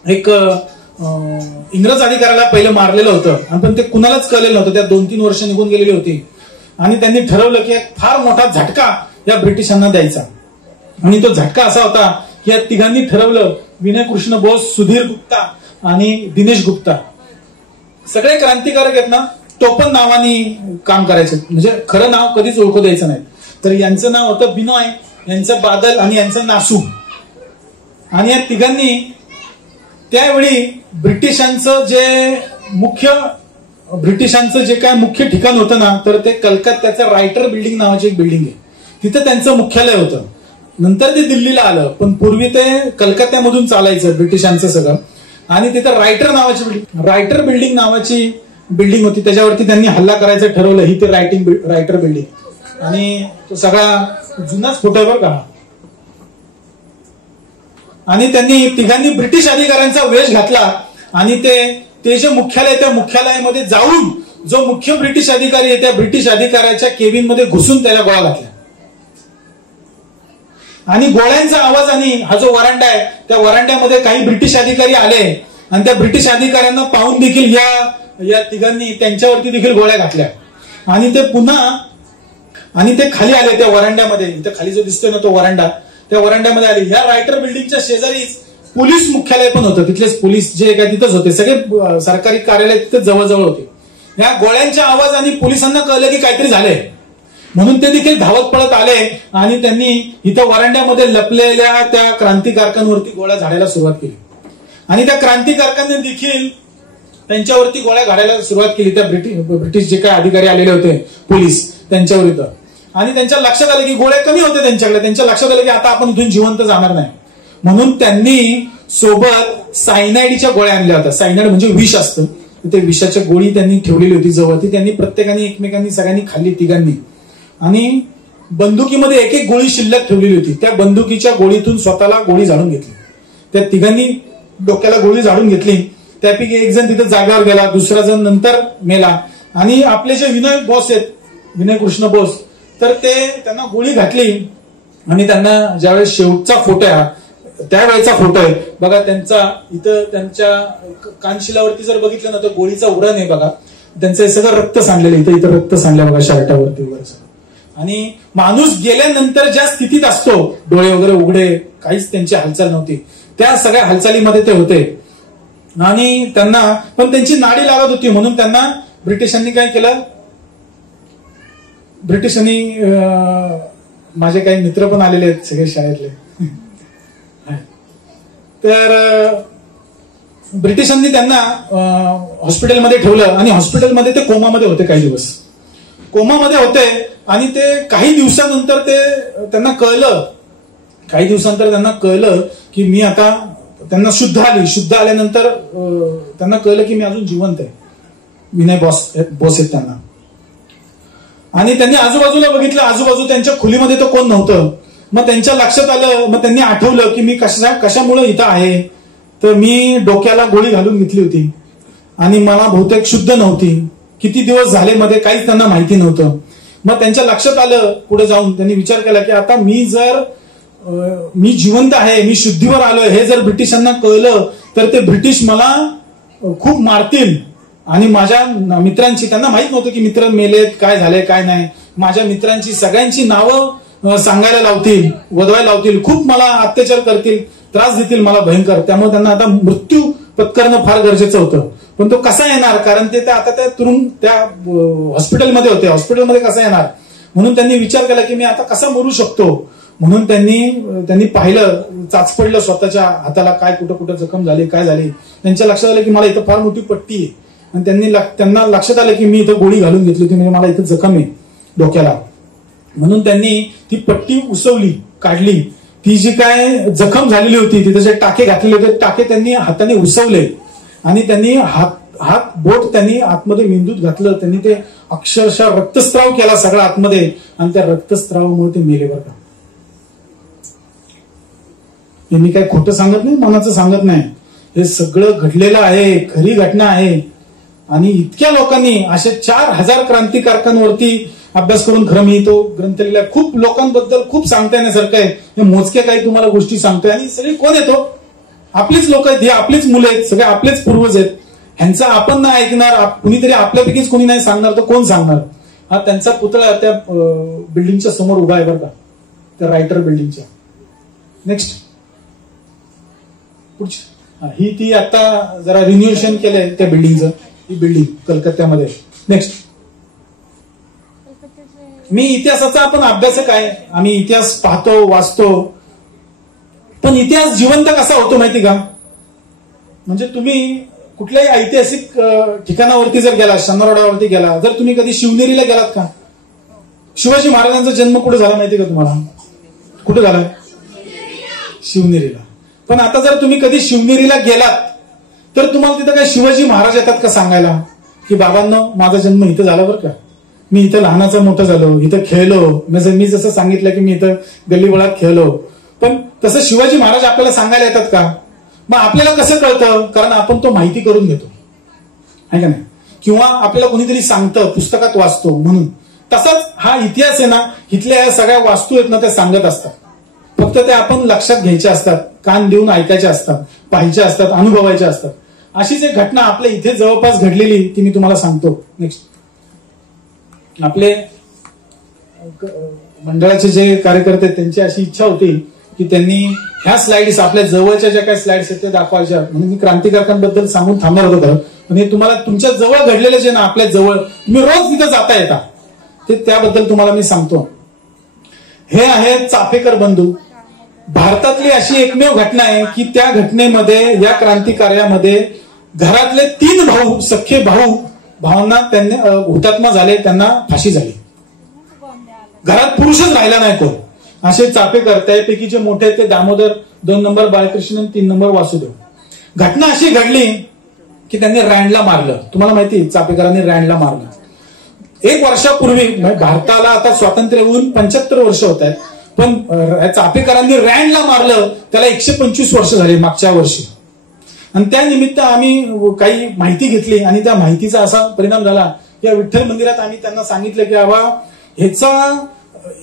एक इंग्रज अधिकाऱ्याला पहिलं मारलेलं होतं, पण ते कुणालाच कळलेलं नव्हतं. त्या 2-3 वर्ष निघून गेलेली होती आणि त्यांनी ठरवलं की एक फार मोठा झटका या ब्रिटिशांना द्यायचा. आणि तो झटका असा होता की या तिघांनी ठरवलं, विनय कृष्ण बोस, सुधीर गुप्ता आणि दिनेश गुप्ता, सगळे क्रांतिकारक आहेत ना, टोपण नावाने काम करायचे. म्हणजे खरं नाव कधीच ओळखू द्यायचं नाही. तर यांचं नाव होतं बिनॉय, यांचं बादल आणि यांचं नासू. आणि या तिघांनी त्यावेळी ब्रिटिशांचं जे काय मुख्य ठिकाण होतं ना, तर ते कलकत्त्याचं रायटर बिल्डिंग नावाची एक बिल्डिंग आहे, तिथं त्यांचं मुख्यालय होतं. नंतर ते दिल्लीला आलं, पण पूर्वी ते कलकत्त्यामधून चालायचं ब्रिटिशांचं सगळं. आणि तिथं रायटर बिल्डिंग नावाची बिल्डिंग होती, त्याच्यावरती त्यांनी हल्ला करायचं ठरवलं. ही ते रायटर बिल्डिंग. आणि तो सगळा जुनाच फोटो आहे बरं का. आणि त्यांनी तिघांनी ब्रिटिश अधिकाऱ्यांचा वेश घातला आणि ते जे मुख्यालय, त्या मुख्यालयामध्ये जाऊन जो मुख्य ब्रिटिश अधिकारी आहे त्या ब्रिटिश अधिकाऱ्याच्या केबिन मध्ये घुसून त्याला गोळ्या घातल्या. आणि गोळ्यांचा आवाज आणि हा जो वरांडा आहे, त्या वरांड्यामध्ये काही ब्रिटिश अधिकारी आले आणि त्या ब्रिटिश अधिकाऱ्यांना पाहून देखील या तिघांनी त्यांच्यावरती देखील गोळ्या घातल्या. आणि ते खाली आले त्या वरांड्यामध्ये. इथं खाली जो दिसतोय ना तो वरांडा, त्या वरांड्यामध्ये आले. या रायटर बिल्डिंगच्या शेजारीच पोलीस मुख्यालय पण होतं. तिथलेच पोलीस जे काय तिथंच होते, सगळे सरकारी कार्यालय तिथे जवळजवळ होते. या गोळ्यांच्या आवाजाने पोलिसांना कळलं की काहीतरी झालंय, म्हणून ते देखील धावत पळत आले आणि त्यांनी इथं वरांड्यामध्ये लपलेल्या त्या क्रांतिकारकांवरती गोळ्या झाडायला सुरुवात केली. आणि त्या क्रांतिकारकांनी देखील त्यांच्यावरती गोळ्या घालायला सुरुवात केली. त्या ब्रिटिश जे काय अधिकारी आलेले होते पोलीस त्यांच्यावर इथं. आणि त्यांच्या लक्षात आलं की गोळ्या कमी होते त्यांच्याकडे. त्यांच्या लक्षात आलं की आता आपण इथून जिवंत जाणार नाही, म्हणून त्यांनी सोबत सायनाइडच्या गोळ्या आणल्या होत्या. सायनाइड म्हणजे विष असतं, ते विषाच्या गोळी त्यांनी ठेवलेली होती जवळ. ती त्यांनी प्रत्येकाने एकमेकांनी सगळ्यांनी खाल्ली तिघांनी. आणि बंदुकीमध्ये एक गोळी शिल्लक ठेवलेली होती. त्या बंदुकीच्या गोळीतून स्वतःला गोळी झाडून घेतली. त्या तिघांनी डोक्याला गोळी झाडून घेतली. त्यापैकी एक जण तिथे जागेवर गेला, दुसरा जण नंतर मेला. आणि आपले जे विनय बोस आहेत, विनय कृष्ण बोस, तर त्यांना गोळी घातली. आणि त्यांना ज्यावेळेस शेवटचा फोटो आहे, त्यावेळेचा फोटो आहे बघा त्यांचा, इथं त्यांच्या कानशिलावरती जर बघितलं ना तर गोळीचा उडाण आहे बघा. त्यांचं हे सगळं रक्त सांडलेलं, इथं रक्त सांडलं बघा शर्टावरती वगैरे. आणि माणूस गेल्यानंतर ज्या स्थितीत असतो, डोळे वगैरे उघडे, काहीच त्यांची हालचाल नव्हती, त्या सगळ्या हालचालीमध्ये ते होते. आणि त्यांना पण त्यांची नाडी लागत होती, म्हणून त्यांना ब्रिटिशांनी काय केलं, माझे काही मित्र पण आलेले आहेत सगळे शाळेतले, तर ब्रिटिशांनी त्यांना हॉस्पिटलमध्ये ठेवलं. आणि हॉस्पिटलमध्ये ते कोमामध्ये होते, काही दिवस कोमामध्ये होते. आणि ते काही दिवसानंतर त्यांना कळलं की मी आता, त्यांना शुद्ध आल्यानंतर त्यांना कळलं की मी अजून जिवंत आहे. विनय बोस आहेत त्यांना. आणि त्यांनी आजूबाजूला बघितलं, आजूबाजू त्यांच्या खोलीमध्ये तर कोण नव्हतं. मग त्यांच्या लक्षात आलं, मग त्यांनी आठवलं की मी कशामुळे इथं आहे, तर मी डोक्याला गोळी घालून घेतली होती आणि मला बहुतेक शुद्ध नव्हती. किती दिवस झाले मध्ये काहीच त्यांना माहिती नव्हतं. मग त्यांच्या लक्षात आलं, पुढे जाऊन त्यांनी विचार केला की आता मी जिवंत आहे, मी शुद्धीवर आलोय, हे जर ब्रिटिशांना कळलं तर ते ब्रिटिश मला खूप मारतील. आणि माझ्या मित्रांची, त्यांना माहित नव्हतं की मित्र मेलेत, काय झाले काय नाही, माझ्या मित्रांची सगळ्यांची नावं सांगायला लावतील, वदवायला लावतील, खूप मला अत्याचार करतील, त्रास देतील मला भयंकर. त्यामुळे त्यांना आता मृत्यू पत्करणं फार गरजेचं होतं. पण तो कसा येणार, कारण ते आता त्या हॉस्पिटलमध्ये होते, हॉस्पिटलमध्ये कसा येणार, म्हणून त्यांनी विचार केला की मी आता कसा मरू शकतो. म्हणून त्यांनी पाहिलं, चाचपडलं स्वतःच्या हाताला, काय कुठं जखम झाली, काय झाली. त्यांच्या लक्षात आलं की मला इथं फार मोठी पट्टी आहे आणि त्यांना लक्षात आलं की मी इथं गोळी घालून घेतली होती, म्हणजे मला इथं जखम आहे डोक्याला, म्हणून त्यांनी ती पट्टी उसवली, काढली. ती जी काय जखम झालेली होती तिथे जे टाके घातलेले होते टाके त्यांनी हाताने उसवले आणि त्यांनी हात बोट त्यांनी आतमध्ये मेंदूत घातलं. त्यांनी ते अक्षरशः रक्तस्राव केला सगळा आतमध्ये आणि त्या रक्तस्रावामुळे ते मेले. बरं का, हे मी काय खोटं सांगत नाही, मनाचं सांगत नाही, हे सगळं घडलेलं आहे, खरी घटना आहे. आणि इतक्या लोकांनी अशा 4000 क्रांतिकारकांवरती अभ्यास करून, खरं मी तो ग्रंथ लिहिला, खूप लोकांबद्दल खूप सांगता येण्यासारखं आहे. हे मोजके काही तुम्हाला गोष्टी सांगतोय आणि सगळे कोण येतो, आपलीच लोक आहेत, हे आपलीच मुलं आहेत, सगळे आपलेच पूर्वज आहेत. ह्यांचा आपण नाही ऐकणार, कुणीतरी आपल्यापैकीच कोणी नाही सांगणार तर कोण सांगणार. हा त्यांचा पुतळा त्या बिल्डिंगच्या समोर उभा आहे बरं का, त्या रायटर बिल्डिंगच्या. नेक्स्ट पुढची ही ती आता जरा रिन्युएशन केलंय त्या बिल्डिंगचं, ही बिल्डिंग कलकत्त्यामध्ये. नेक्स्ट, मी इतिहासाचा आपण अभ्यासक आहे, आम्ही इतिहास पाहतो वाचतो, पण इतिहास जिवंत कसा होतो माहिती का? म्हणजे तुम्ही कुठल्याही ऐतिहासिक ठिकाणावरती जर गेला, शनिवारवाड्यावरती गेला, जर तुम्ही कधी शिवनेरीला गेलात का? शिवाजी महाराजांचा जन्म कुठे झाला माहिती का तुम्हाला? कुठे झाला? शिवनेरीला. पण आता जर तुम्ही कधी शिवनेरीला गेलात तर तुम्हाला तिथं काय शिवाजी महाराज येतात का सांगायला की बाबांनो माझा जन्म इथं झाला बरं का, मी इथं लहानाचा मोठा झालो, इथं खेळलो, म्हणजे मी जसं सांगितलं की मी इथं गल्लीबोळात खेळलो. पण तसं शिवाजी महाराज आपल्याला सांगायला येतात का? मग आपल्याला कसं कळतं? कारण आपण तो माहिती करून घेतो, आहे का नाही? किंवा आपल्याला कोणीतरी सांगतं, पुस्तकात वाचतो म्हणून. तसाच हा इतिहास आहे ना, इथल्या सगळ्या वास्तू आहेत ना त्या सांगत असतात, फक्त ते आपण लक्षात घ्यायच्या असतात, कान देऊन ऐकायच्या असतात, पाहायच्या असतात, अनुभवायच्या असतात. अशीच एक घटना आपल्या इथे जवळपास घडलेली ती मी तुम्हाला सांगतो. नेक्स्ट, आपले मंडळाचे जे कार्यकर्ते त्यांची अशी इच्छा होती की त्यांनी ह्या स्लाइड्स आपल्या जवळच्या ज्या काही स्लाइड्स आहेत ते दाखवायच्या, म्हणून मी क्रांतिकारकांबद्दल सांगून थांबणार होतो खरं, पण हे तुम्हाला तुमच्या जवळ घडलेले जे ना, आपल्या जवळ तुम्ही रोज तिथं जाता येता, ते त्याबद्दल तुम्हाला मी सांगतो. हे आहे चाफेकर बंधू. भारतातली अशी एकमेव घटना आहे की त्या घटनेमध्ये, या क्रांतिकार्यामध्ये घरातले 3 भाऊ, सख्खे भावांना त्यांनी हुतात्मा झाले, त्यांना फाशी झाली. घरात पुरुषच राहिला नाही कोण. असे चाफेकर, त्यापैकी जे मोठे आहेत ते दामोदर, 2 नंबर बाळकृष्ण, 3 नंबर वासुदेव. घटना अशी घडली की त्यांनी रँडला मारलं. तुम्हाला माहिती, चाफेकरांनी रँडला मारलं. 1 वर्षापूर्वी, भारताला आता स्वातंत्र्य होऊन 75 वर्ष होत आहेत, पण चाफेकरांनी रँडला मारलं त्याला 125 वर्ष झाली मागच्या वर्षी. आणि त्या निमित्त आम्ही काही माहिती घेतली आणि त्या माहितीचा असा परिणाम झाला या विठ्ठल मंदिरात आम्ही त्यांना सांगितलं की बाबा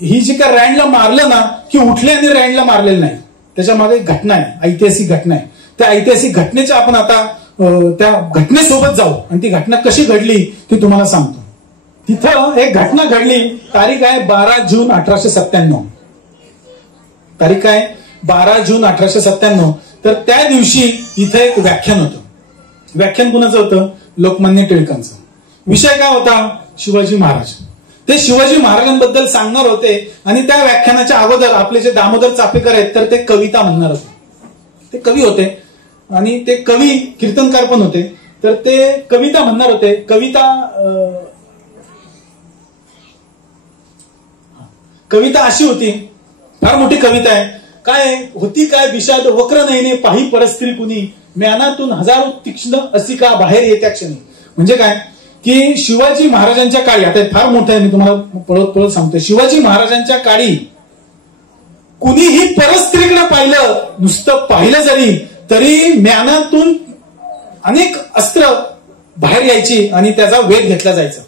ही जी काय रँडला मारलं ना, की उठले आणि रँडला मारलेलं नाही, त्याच्या मागे घटना आहे, ऐतिहासिक घटना आहे. त्या ऐतिहासिक घटनेच्या आपण आता त्या घटनेसोबत जाऊ आणि ती घटना कशी घडली ती तुम्हाला सांगतो. तिथं एक घटना घडली, तारीख आहे 12 जून 1897. तारीख आहे 12 जून 1897. तर त्या दिवशी इथं एक व्याख्यान होतं. व्याख्यान कुणाचं होतं? लोकमान्य टिळकांचं. विषय काय होता? शिवाजी महाराज. ते शिवाजी महाराजांबद्दल सांगणार होते आणि त्या व्याख्यानाच्या अगोदर आपले जे दामोदर चाफेकर आहेत तर ते कविता म्हणणार होते. ते कवी होते आणि ते कवी कीर्तनकार पण होते, तर ते कविता म्हणणार होते. कविता अशी होती, फार मोठी कविता आहे. काय होती काय विषाद वक्र नयने पाही परस्त्री कुणी, म्यानातून हजारो तीक्ष्ण असी का बाहेर येत्या क्षणी. म्हणजे काय की शिवाजी महाराजांच्या काळी, आता फार मोठं आहे, मी तुम्हाला पळत पळत सांगतोय. शिवाजी महाराजांच्या काळी कुणीही परस्त्रीकडे पाहिलं, नुसतं पाहिलं जरी, तरी म्यानातून अनेक अस्त्र बाहेर यायची आणि त्याचा वेध घेतला जायचा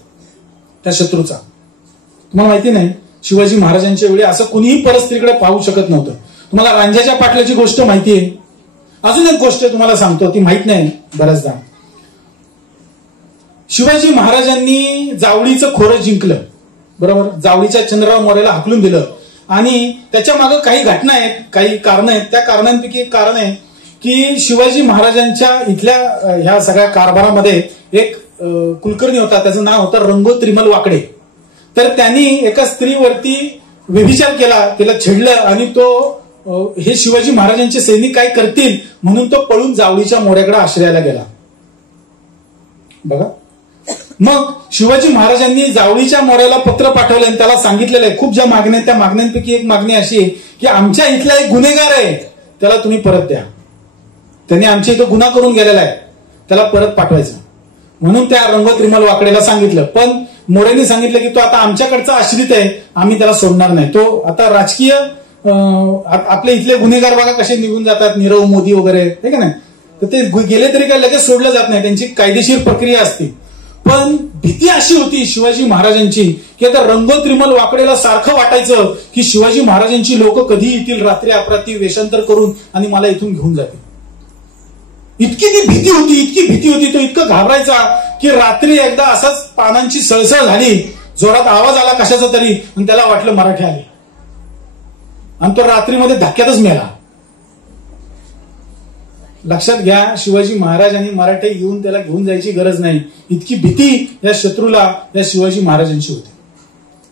त्या शत्रूचा. तुम्हाला माहिती नाही, शिवाजी महाराजांच्या वेळी असं कुणीही परस्त्रीकडे पाहू शकत नव्हतं. तुम्हाला रांझ्याच्या पाटलाची गोष्ट माहिती आहे. अजून एक गोष्ट तुम्हाला सांगतो, ती माहित नाही बऱ्याचदा. शिवाजी महाराजांनी जावळीचं खोरं जिंकलं, बरोबर. जावळीच्या चंद्रराव मोरेला हाकलून दिलं आणि त्याच्या मागे काही घटना आहेत, काही कारण आहेत. त्या कारणांपैकी एक कारण आहे की शिवाजी महाराजांच्या इथल्या ह्या सगळ्या कारभारामध्ये एक कुलकर्णी होता, त्याचं नाव होतं रंगो त्रिमल वाकडे. तर त्यांनी एका स्त्रीवरती व्यभिचार केला, तिला छेडलं आणि तो हे शिवाजी महाराजांचे सैनिक काय करतील म्हणून तो पळून जावळीच्या मोऱ्याकडे आश्रयाला गेला. बघा. मग शिवाजी महाराजांनी जावळीच्या मोऱ्याला पत्र पाठवलं आणि त्याला सांगितलेलं आहे, खूप ज्या मागण्या आहेत त्या मागण्यांपैकी एक मागणी अशी आहे की आमच्या इथला एक गुन्हेगार आहे त्याला तुम्ही परत द्या. त्यांनी आमच्या इथं गुन्हा करून गेलेला आहे, त्याला परत पाठवायचं. म्हणून त्या रंगवत रिमल वाकडेला सांगितलं. पण मोरेंनी सांगितलं की तो आता आमच्याकडचा आश्रित आहे, आम्ही त्याला सोडणार नाही. तो आता राजकीय आपले इथले गुन्हेगार बघा कसे निघून जातात, नीरव मोदी वगैरे, हे का नाही, तर ते गेले तरी काही लगेच सोडलं जात नाही, त्यांची कायदेशीर प्रक्रिया असते. पण भीती अशी होती शिवाजी महाराजांची की आता रंगवत रिमल वाकडेला सारखं वाटायचं की शिवाजी महाराजांची लोक कधी येतील रात्री अपरात्री वेषांतर करून आणि मला इथून घेऊन जातील. इतकी ती भीती होती, इतकी भीती होती, तो इतकं घाबरायचा की रात्री एकदा असाच पानांची सळसळ झाली, जोरात आवाज आला कशाचा तरी आणि त्याला वाटलं मराठी आले आणि तो रात्रीमध्ये धक्क्यातच मेला. लक्षात घ्या, शिवाजी महाराज आणि मराठे येऊन त्याला घेऊन जायची गरज नाही, इतकी भीती या शत्रूला या शिवाजी महाराजांची होती.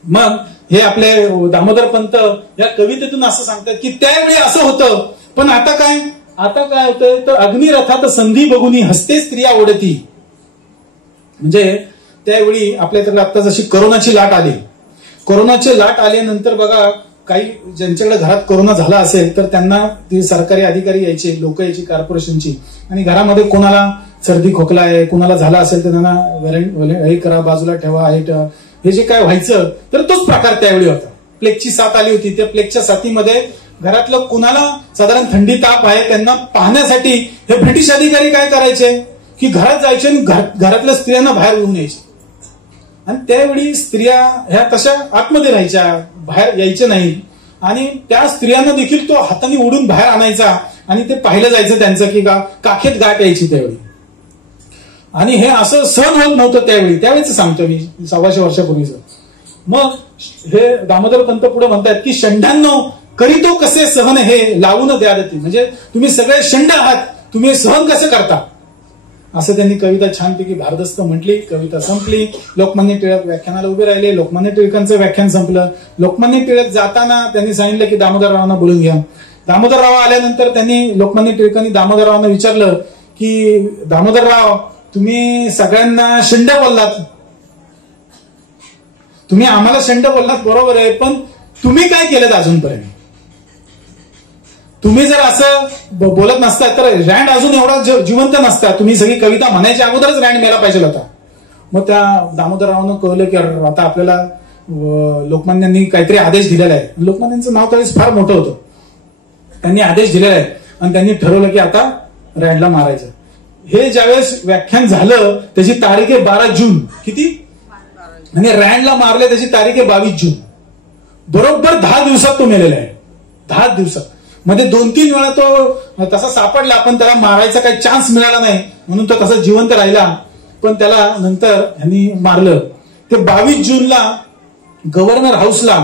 मग हे आपले दामोदर पंत या कवितेतून असं सांगतात की त्यावेळी असं होतं, पण आता काय होतंय तर अग्निरथात संधी बघुनी हस्ते स्त्रिया ओढती. म्हणजे त्यावेळी आपल्याकडे आता जशी कोरोनाची लाट आली, कोरोनाची लाट आल्यानंतर बघा काही ज्यांच्याकडे घरात कोरोना झाला असेल तर त्यांना ते सरकारी अधिकारी यायचे, लोक यायची कॉर्पोरेशनची, आणि घरामध्ये कोणाला सर्दी खोकला आहे, कोणाला झाला असेल तर त्यांना हे करा, बाजूला ठेवा, हे जे काय व्हायचं तर तोच प्रकार त्यावेळी होता. प्लेगची साथ आली होती, त्या प्लेगच्या साथीमध्ये घरातलं कुणाला साधारण थंडी ताप आहे त्यांना पाहण्यासाठी हे ब्रिटिश अधिकारी काय करायचे की घरात जायचे आणि घरातल्या स्त्रियांना बाहेर घेऊन यायचे. आणि त्यावेळी स्त्रिया ह्या तशा आतमध्ये राहायच्या, बाहेर यायच्या नाही, आणि त्या स्त्रियांना देखील तो हाताने ओढून बाहेर आणायचा आणि ते पाहिलं जायचं त्यांचं की काखेत गाठ यायची त्यावेळी. आणि हे असं सहन होत नव्हतं त्यावेळीच सांगतो मी 125 वर्षापूर्वीच. मग हे दामोदर पंत पुढे म्हणतात की षंडांनो करीतो कसे सहन हे लावून द्या दती. म्हणजे तुम्ही सगळे षंड आहात, तुम्ही सहन कसं करता, असं त्यांनी कविता छानपैकी भारदस्त म्हटली. कविता संपली. लोकमान्य टिळक व्याख्यानाला उभे राहिले. लोकमान्य टिळकांचं व्याख्यान संपलं. लोकमान्य टिळक जाताना त्यांनी सांगितलं की दामोदररावांना बोलून घ्या. दामोदरराव आल्यानंतर त्यांनी लोकमान्य टिळकांनी दामोदररावांना विचारलं की दामोदरराव तुम्ही सगळ्यांना षंड बोललात, तुम्ही आम्हाला षंड बोललात बरोबर आहे, पण तुम्ही काय केलं अजूनपर्यंत? तुम्ही जर असं बोलत नसता तर रँड अजून एवढा जिवंत नसता, तुम्ही सगळी कविता म्हणायच्या अगोदरच रँड मेला पाहिजे होता. मग त्या दामोदररावांना कळलं की आता आपल्याला लोकमान्यांनी काहीतरी आदेश दिलेला आहे. लोकमान्यांचं नाव त्यावेळेस फार मोठं होतं. त्यांनी आदेश दिलेला आहे आणि त्यांनी ठरवलं की आता रँडला मारायचं. हे ज्यावेळेस व्याख्यान झालं त्याची तारीख आहे 12 जून. किती? आणि रँडला मारले त्याची तारीख आहे 22 जून. बरोबर 10 दिवसात तो मेलेला आहे. 10 दिवसात मध्ये 2-3 वेळा तो तसा सापडला, पण त्याला मारायचा काही चान्स मिळाला नाही म्हणून तो तसा जिवंत राहिला. पण त्याला नंतर ह्यांनी मारलं. ते 22 जूनला गव्हर्नर हाऊसला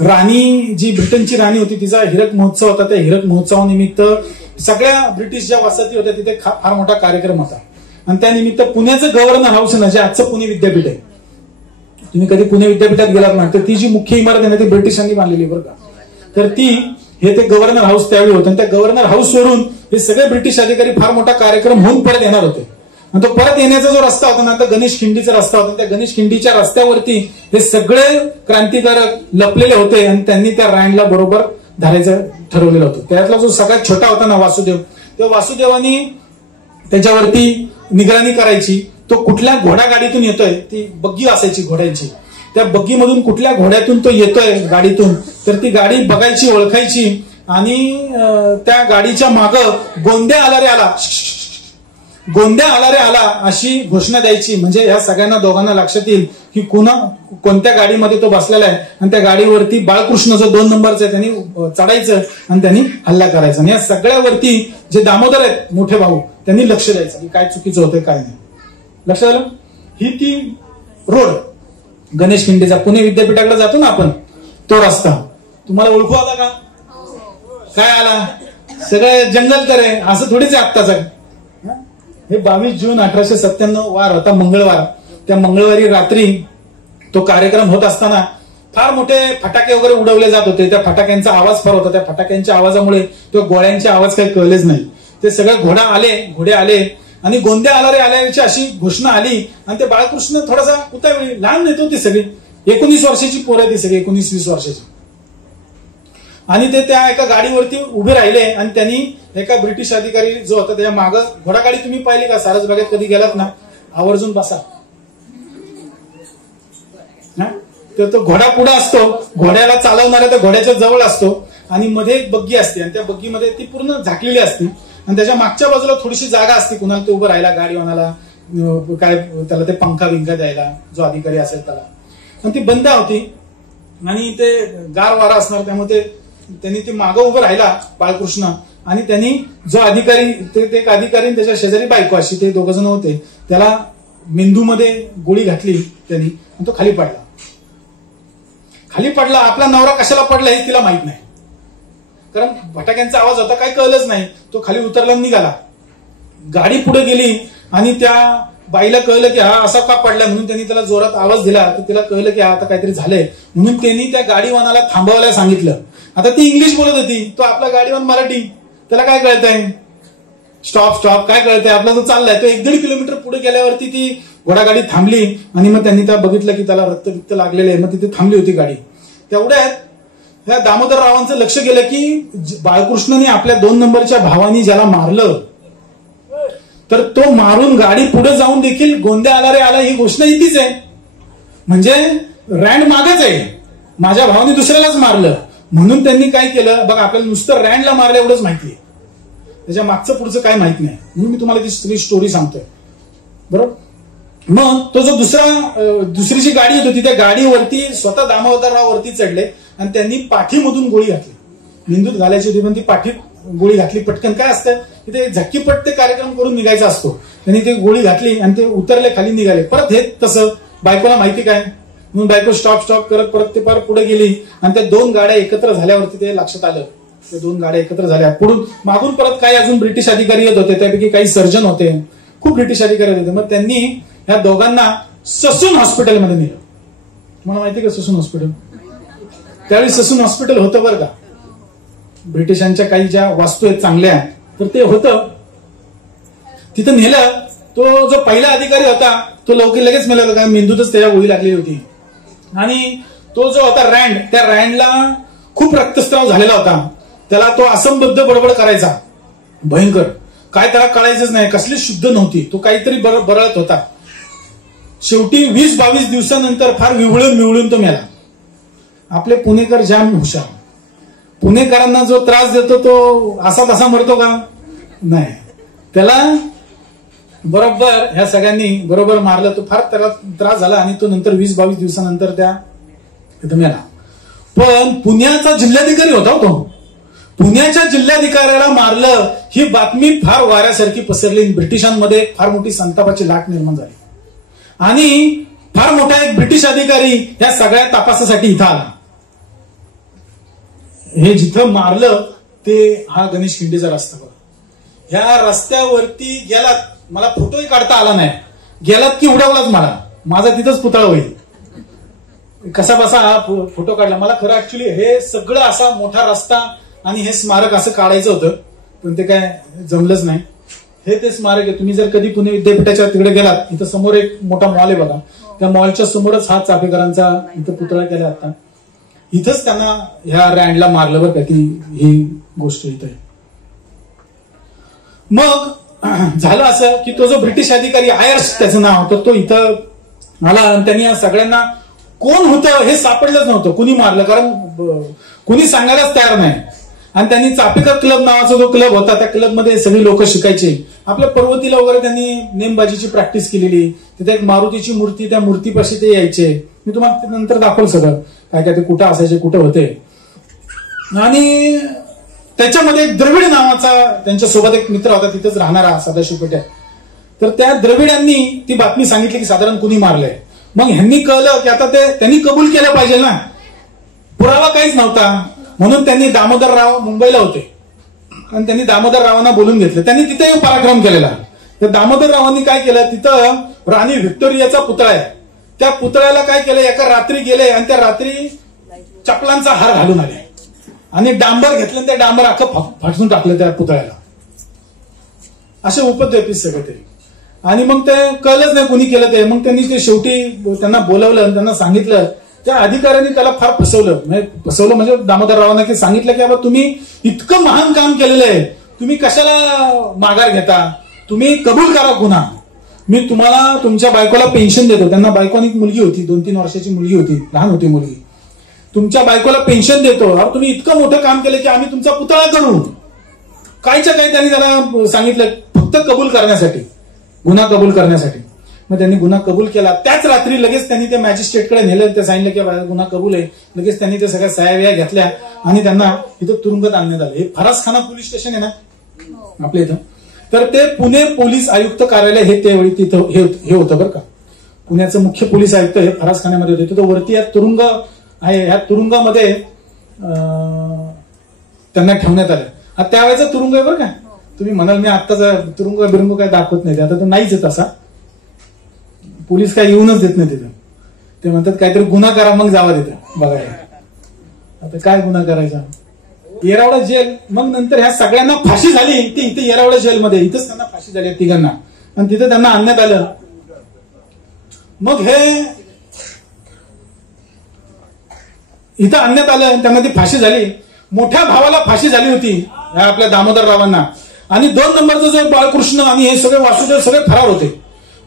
राणी, जी ब्रिटनची राणी होती, तिचा हिरक महोत्सव होता. त्या हिरक महोत्सवानिमित्त सगळ्या ब्रिटिश ज्या वसाहती होत्या तिथे फार मोठा कार्यक्रम होता. आणि त्यानिमित्त पुण्याचं गव्हर्नर हाऊस ना, जे आजचं पुणे विद्यापीठ आहे, तुम्ही कधी पुणे विद्यापीठात गेलात ना तर ती जी मुख्य इमारत आहे ना ती ब्रिटिशांनी बांधलेली बरं का. तर ती हे ते गव्हर्नर हाऊस त्यावेळी होतं. आणि त्या गव्हर्नर हाऊस वरून हे सगळे ब्रिटिश अधिकारी फार मोठा कार्यक्रम होऊन परत येणार होते. आणि तो परत येण्याचा जो रस्ता होता ना, तो गणेश खिंडीचा रस्ता होता. त्या गणेश खिंडीच्या रस्त्यावरती हे सगळे क्रांतिकारक लपलेले होते आणि त्यांनी त्या रँडला बरोबर धरायचं ठरवलेलं होतं. त्यातला जो सगळ्यात छोटा होता ना वासुदेव, त्या वासुदेवानी त्याच्यावरती निगराणी करायची. तो कुठल्या घोडागाडीतून येतोय, ती बग्गी असायची घोड्यांची, त्या बग्गीमधून कुठल्या घोड्यातून तो येतोय गाडीतून, तर ती गाडी बघायची, ओळखायची आणि त्या गाडीच्या मागं गोंद्या आला रे आला, गोंद्या आला रे आला अशी घोषणा द्यायची. म्हणजे या सगळ्यांना दोघांना लक्षात येईल की कोणत्या गाडीमध्ये तो बसलेला आहे. आणि त्या गाडीवरती बाळकृष्ण जो 2 नंबरचा आहे त्यांनी चढायचं आणि त्यांनी हल्ला करायचा. आणि या सगळ्यावरती जे दामोदर आहेत मोठे भाऊ, त्यांनी लक्ष द्यायचं की काय चुकीचं होतंय काय नाही. लक्षात आलं? ही ती रोड गणेश खिंडीचा पुणे विद्यापीठाकडे जातो ना आपण, तो रस्ता तुम्हाला ओळखू आला का? काय आला? सगळं जंगल तर आहे, असं थोडीच आहे आत्ताच. हे 22 जून 1897 वार होता, मंगळवार. त्या मंगळवारी रात्री तो कार्यक्रम होत असताना फार मोठे फटाके वगैरे उडवले जात होते. त्या फटाक्यांचा आवाज फार होता. त्या फटाक्यांच्या आवाजामुळे तो गोळ्यांचे आवाज काही कळलेच नाही. ते सगळे घोडे आले आणि गोंद्या आला रे आल्याची अशी घोषणा आली आणि ते बाळकृष्ण थोडासा उतावळी, लहान नेतो ती सगळी, 19 वर्षाची पोरं आहे ती सगळी, 19-20 वर्षाची. आणि ते त्या एका गाडीवरती उभे राहिले आणि त्यांनी एका ब्रिटिश अधिकारी जो होता त्याच्या मागं, घोडागाडी तुम्ही पाहिली का सारसबागेत कधी गेलात ना, आवर्जून बसा. तर तो घोडा पुढे असतो, घोड्याला चालवणाऱ्या त्या घोड्याच्या जवळ असतो आणि मध्ये एक बग्गी असते आणि त्या बग्गीमध्ये ती पूर्ण झाकलेली असते आणि त्याच्या मागच्या बाजूला थोडीशी जागा असते कुणाला ते उभं राहायला, गाडीवानाला काय त्याला ते पंखा बिंखा द्यायला, जो अधिकारी असेल त्याला. आणि ती बंद होती आणि ते गार वारा असणार, त्यामुळे त्यांनी ते मागं उभं राहिला बाळकृष्ण आणि त्यांनी जो अधिकारी, ते एक अधिकारी त्याच्या शेजारी बायको अशी, ते दोघ जण होते, त्याला मेंदूमध्ये गोळी घातली त्यांनी आणि तो खाली पडला. खाली पडला, आपला नवरा कशाला पडला हे तिला माहित नाही, कारण फटाक्यांचा आवाज होता, काही कळलंच नाही. तो खाली उतरला, निघाला, गाडी पुढे गेली आणि त्या बाईला कळलं की हा असा का पडला, म्हणून त्यांनी त्याला जोरात आवाज दिला, तर तिला कळलं की आता काहीतरी झालंय, म्हणून त्यांनी त्या गाडीवानाला थांबवायला सांगितलं. आता ती इंग्लिश बोलत होती, तो आपला गाडीवान मराठी, त्याला काय कळतंय, स्टॉप स्टॉप काय कळतंय, आपला तो चाललाय. तो 1-1.5 किलोमीटर पुढे गेल्यावरती ती घोडागाडी थांबली आणि मग त्यांनी त्या बघितलं की त्याला रक्त लागलेलं आहे, मग तिथे थांबली होती गाडी. तेवढ्यात त्या दामोदररावांचं लक्ष गेलं की बाळकृष्णने आपल्या 2 नंबरच्या भावानी ज्याला मारलं, तर तो मारून गाडी पुढे जाऊन देखील गोंद्या आला रे आला ही घोषणा इथेच आहे, म्हणजे रँड मागच आहे, माझ्या भावाने दुसऱ्यालाच मारलं. म्हणून त्यांनी काय केलं बघा, आपल्याला नुसतं रँडला मारलं एवढंच माहितीये, त्याच्या मागचं पुढचं काय माहित नाही, म्हणून मी तुम्हाला ती सगळी स्टोरी सांगतोय. बरोबर. मग तो जो दुसरी जी गाडी होती त्या गाडीवरती स्वतः दामोदरराव वरती चढले आणि त्यांनी पाठीमधून गोळी घातली, मेंदूत घालायची होती पण ती पाठीत गोळी घातली. पटकन काय असतं तिथे झक्कीपट ते कार्यक्रम करून निघायचा असतो, त्यांनी ते गोळी घातली आणि ते उतरले, खाली निघाले. परत हे तसं बायकोला माहिती काय, म्हणून बायको स्टॉप स्टॉप करत परत ते परत पुढे गेली आणि त्या 2 गाड्या एकत्र झाल्यावरती ते लक्षात आलं, त्या 2 गाड्या एकत्र झाल्या. पुढून मागून परत काही अजून ब्रिटिश अधिकारी येत होते, त्यापैकी काही सर्जन होते, खूप ब्रिटिश अधिकारी होते. मग त्यांनी ह्या दोघांना ससून हॉस्पिटलमध्ये नेलं. तुम्हाला माहिती का ससून हॉस्पिटल, त्यावेळी ससून हॉस्पिटल होतं बरं का, ब्रिटिशांच्या काही ज्या वास्तू आहेत चांगल्या तर ते होतं, तिथं नेलं. तो जो पहिला अधिकारी होता तो लगेच मेला, कारण मेंदूतच त्याला गोळी लागलेली होती. आणि तो जो होता रँड, त्या रँडला खूप रक्तस्राव झालेला होता, त्याला तो असंबद्ध बडबड करायचा भयंकर, काय त्याला कळायचंच नाही, कसली शुद्ध नव्हती, तो काहीतरी बरळत होता. शेवटी 20-22 दिवसानंतर फार विवळून तो मेला. आपले पुणेकर जाम हुशार, पुणेकरांना जो त्रास देतो तो असा तसा मरतो का नाही, त्याला बरोबर ह्या सगळ्यांनी बरोबर मारलं. तो फार त्याला त्रास झाला आणि तो नंतर 20-22 दिवसानंतर त्या तिथं मेला. पण पुण्याचा जिल्हाधिकारी होता तो, पुण्याच्या जिल्हाधिकाऱ्याला मारलं ही बातमी फार वाऱ्यासारखी पसरली, ब्रिटिशांमध्ये फार मोठी संतापाची लाट निर्माण झाली आणि फार मोठा एक ब्रिटिश अधिकारी या सगळ्या तपासासाठी इथं आला. हे जिथं मारलं ते हा गणेश खिंडेचा रस्ता बघा, ह्या रस्त्यावरती गेलात, मला फोटोही काढता आला नाही, गेलात की उडवलाच मला, माझा तिथंच पुतळा होईल. कसा बसा हा फोटो काढला. मला खरं ऍक्च्युली हे सगळं असा मोठा रस्ता आणि हे स्मारक असं काढायचं होतं, पण ते काय जमलंच नाही. हे ते स्मारक आहे. तुम्ही जर कधी पुणे विद्यापीठाच्या तिकडे गेलात, इथं समोर एक मोठा मॉल आहे बघा, त्या मॉलच्या समोरच हा चाफेकरांचा इथं पुतळा केला. आता इथंच त्यांना ह्या रँडला मारलं बरं का, की ही गोष्ट इथं आहे. मग झालं असं की तो जो ब्रिटिश अधिकारी आयर्स त्याचं नाव होतं, तो इथं आला आणि त्यांनी या सगळ्यांना कोण होतं हे सापडलंच नव्हतं, कुणी मारलं, कारण कुणी सांगायलाच तयार नाही. आणि त्यांनी चापेकर क्लब नावाचा जो क्लब होता त्या क्लबमध्ये सगळी लोक शिकायचे. आपल्या पर्वतीला वगैरे त्यांनी नेमबाजीची प्रॅक्टिस केलेली. तिथे एक मारुतीची मूर्ती, त्या मूर्तीपाशी ते यायचे. मी तुम्हाला नंतर दाखवलं सगळं काय काय ते कुठं असायचे, कुठं होते. आणि त्याच्यामध्ये एक द्रविड नावाचा त्यांच्यासोबत एक मित्र होता तिथेच राहणारा सदाशिव पेठेत. तर त्या द्रविडांनी ती बातमी सांगितली की साधारण कुणी मारलंय. मग ह्यांनी कळलं की आता ते त्यांनी कबूल केलं पाहिजे ना, पुरावा काहीच नव्हता. म्हणून त्यांनी दामोदरराव मुंबईला होते आणि त्यांनी दामोदररावांना बोलून घेतलं. त्यांनी तिथे पराक्रम केलेला. तर दामोदररावांनी काय केलं, तिथं राणी व्हिक्टोरियाचा पुतळा आहे, त्या पुतळ्याला काय केलं, एका रात्री गेले आणि त्या रात्री चपलांचा हार घालून आले आणि डांबर घेतलं, त्या डांबर अख्खं फाटून टाकलं त्या पुतळ्याला. असे उपद्व्यापी सगळे ते. आणि मग ते कळलंच नाही कोणी केलं ते. मग त्यांनी ते शेवटी त्यांना बोलावलं आणि त्यांना सांगितलं. त्या अधिकाऱ्यांनी त्याला फार फसवलं म्हणजे दामोदररावांना की सांगितलं की बाबा तुम्ही इतकं महान काम केलेलं आहे, तुम्ही कशाला माघार घेता, तुम्ही कबूल करा गुन्हा, मी तुम्हाला तुमच्या बायकोला पेन्शन देतो. त्यांना बायकोनी एक मुलगी होती, 2-3 वर्षाची मुलगी होती, लहान होती मुलगी. तुमच्या बायकोला पेन्शन देतो. अरे तुम्ही इतकं मोठं काम केलं की आम्ही तुमचा पुतळा करू. कायच्या काही त्यांनी त्याला सांगितलं फक्त कबूल करण्यासाठी, गुन्हा कबूल करण्यासाठी. मग त्यांनी गुन्हा कबूल केला. त्याच रात्री लगेच त्यांनी ते मॅजिस्ट्रेटकडे नेलं. ते सांगितलं की गुन्हा कबूल आहे. लगेच त्यांनी ते सगळ्या सह्या घेतल्या आणि त्यांना इथं तुरुंगात आणण्यात आलं. हे फरासखाना पोलीस स्टेशन आहे ना आपल्या इथं. तर ते पुणे पोलीस आयुक्त कार्यालय हे त्यावेळी तिथं हे होतं बरं का. पुण्याचं मुख्य पोलीस आयुक्त हे फरासखान्यामध्ये होते. तिथं वरती या तुरुंग आहे, ह्या तुरुंगामध्ये त्यांना ठेवण्यात आलं. हा त्यावेळेचा तुरुंग आहे बरं का. तुम्ही म्हणाल मी आत्ताचा तुरुंग बिरुंग काय दाखवत नाही, आता तो नाहीच आहे तसा. पोलीस काय येऊनच देत नाही तिथं. ते म्हणतात काहीतरी गुन्हा करा मग जावा तिथं बघायला. आता काय गुन्हा करायचा. येरावडा जेल. मग नंतर ह्या सगळ्यांना फाशी झाली. ती इथे येरावडा जेलमध्ये, इथंच त्यांना फाशी झाली तिघांना. आणि तिथं त्यांना आणण्यात आलं. मग हे इथं आणण्यात आलं आणि त्यांना ती फाशी झाली. मोठ्या भावाला फाशी झाली होती ह्या आपल्या दामोदररावांना. आणि 2 नंबरचं जो बाळकृष्ण आणि हे सगळे वासुदेव सगळे फरार होते.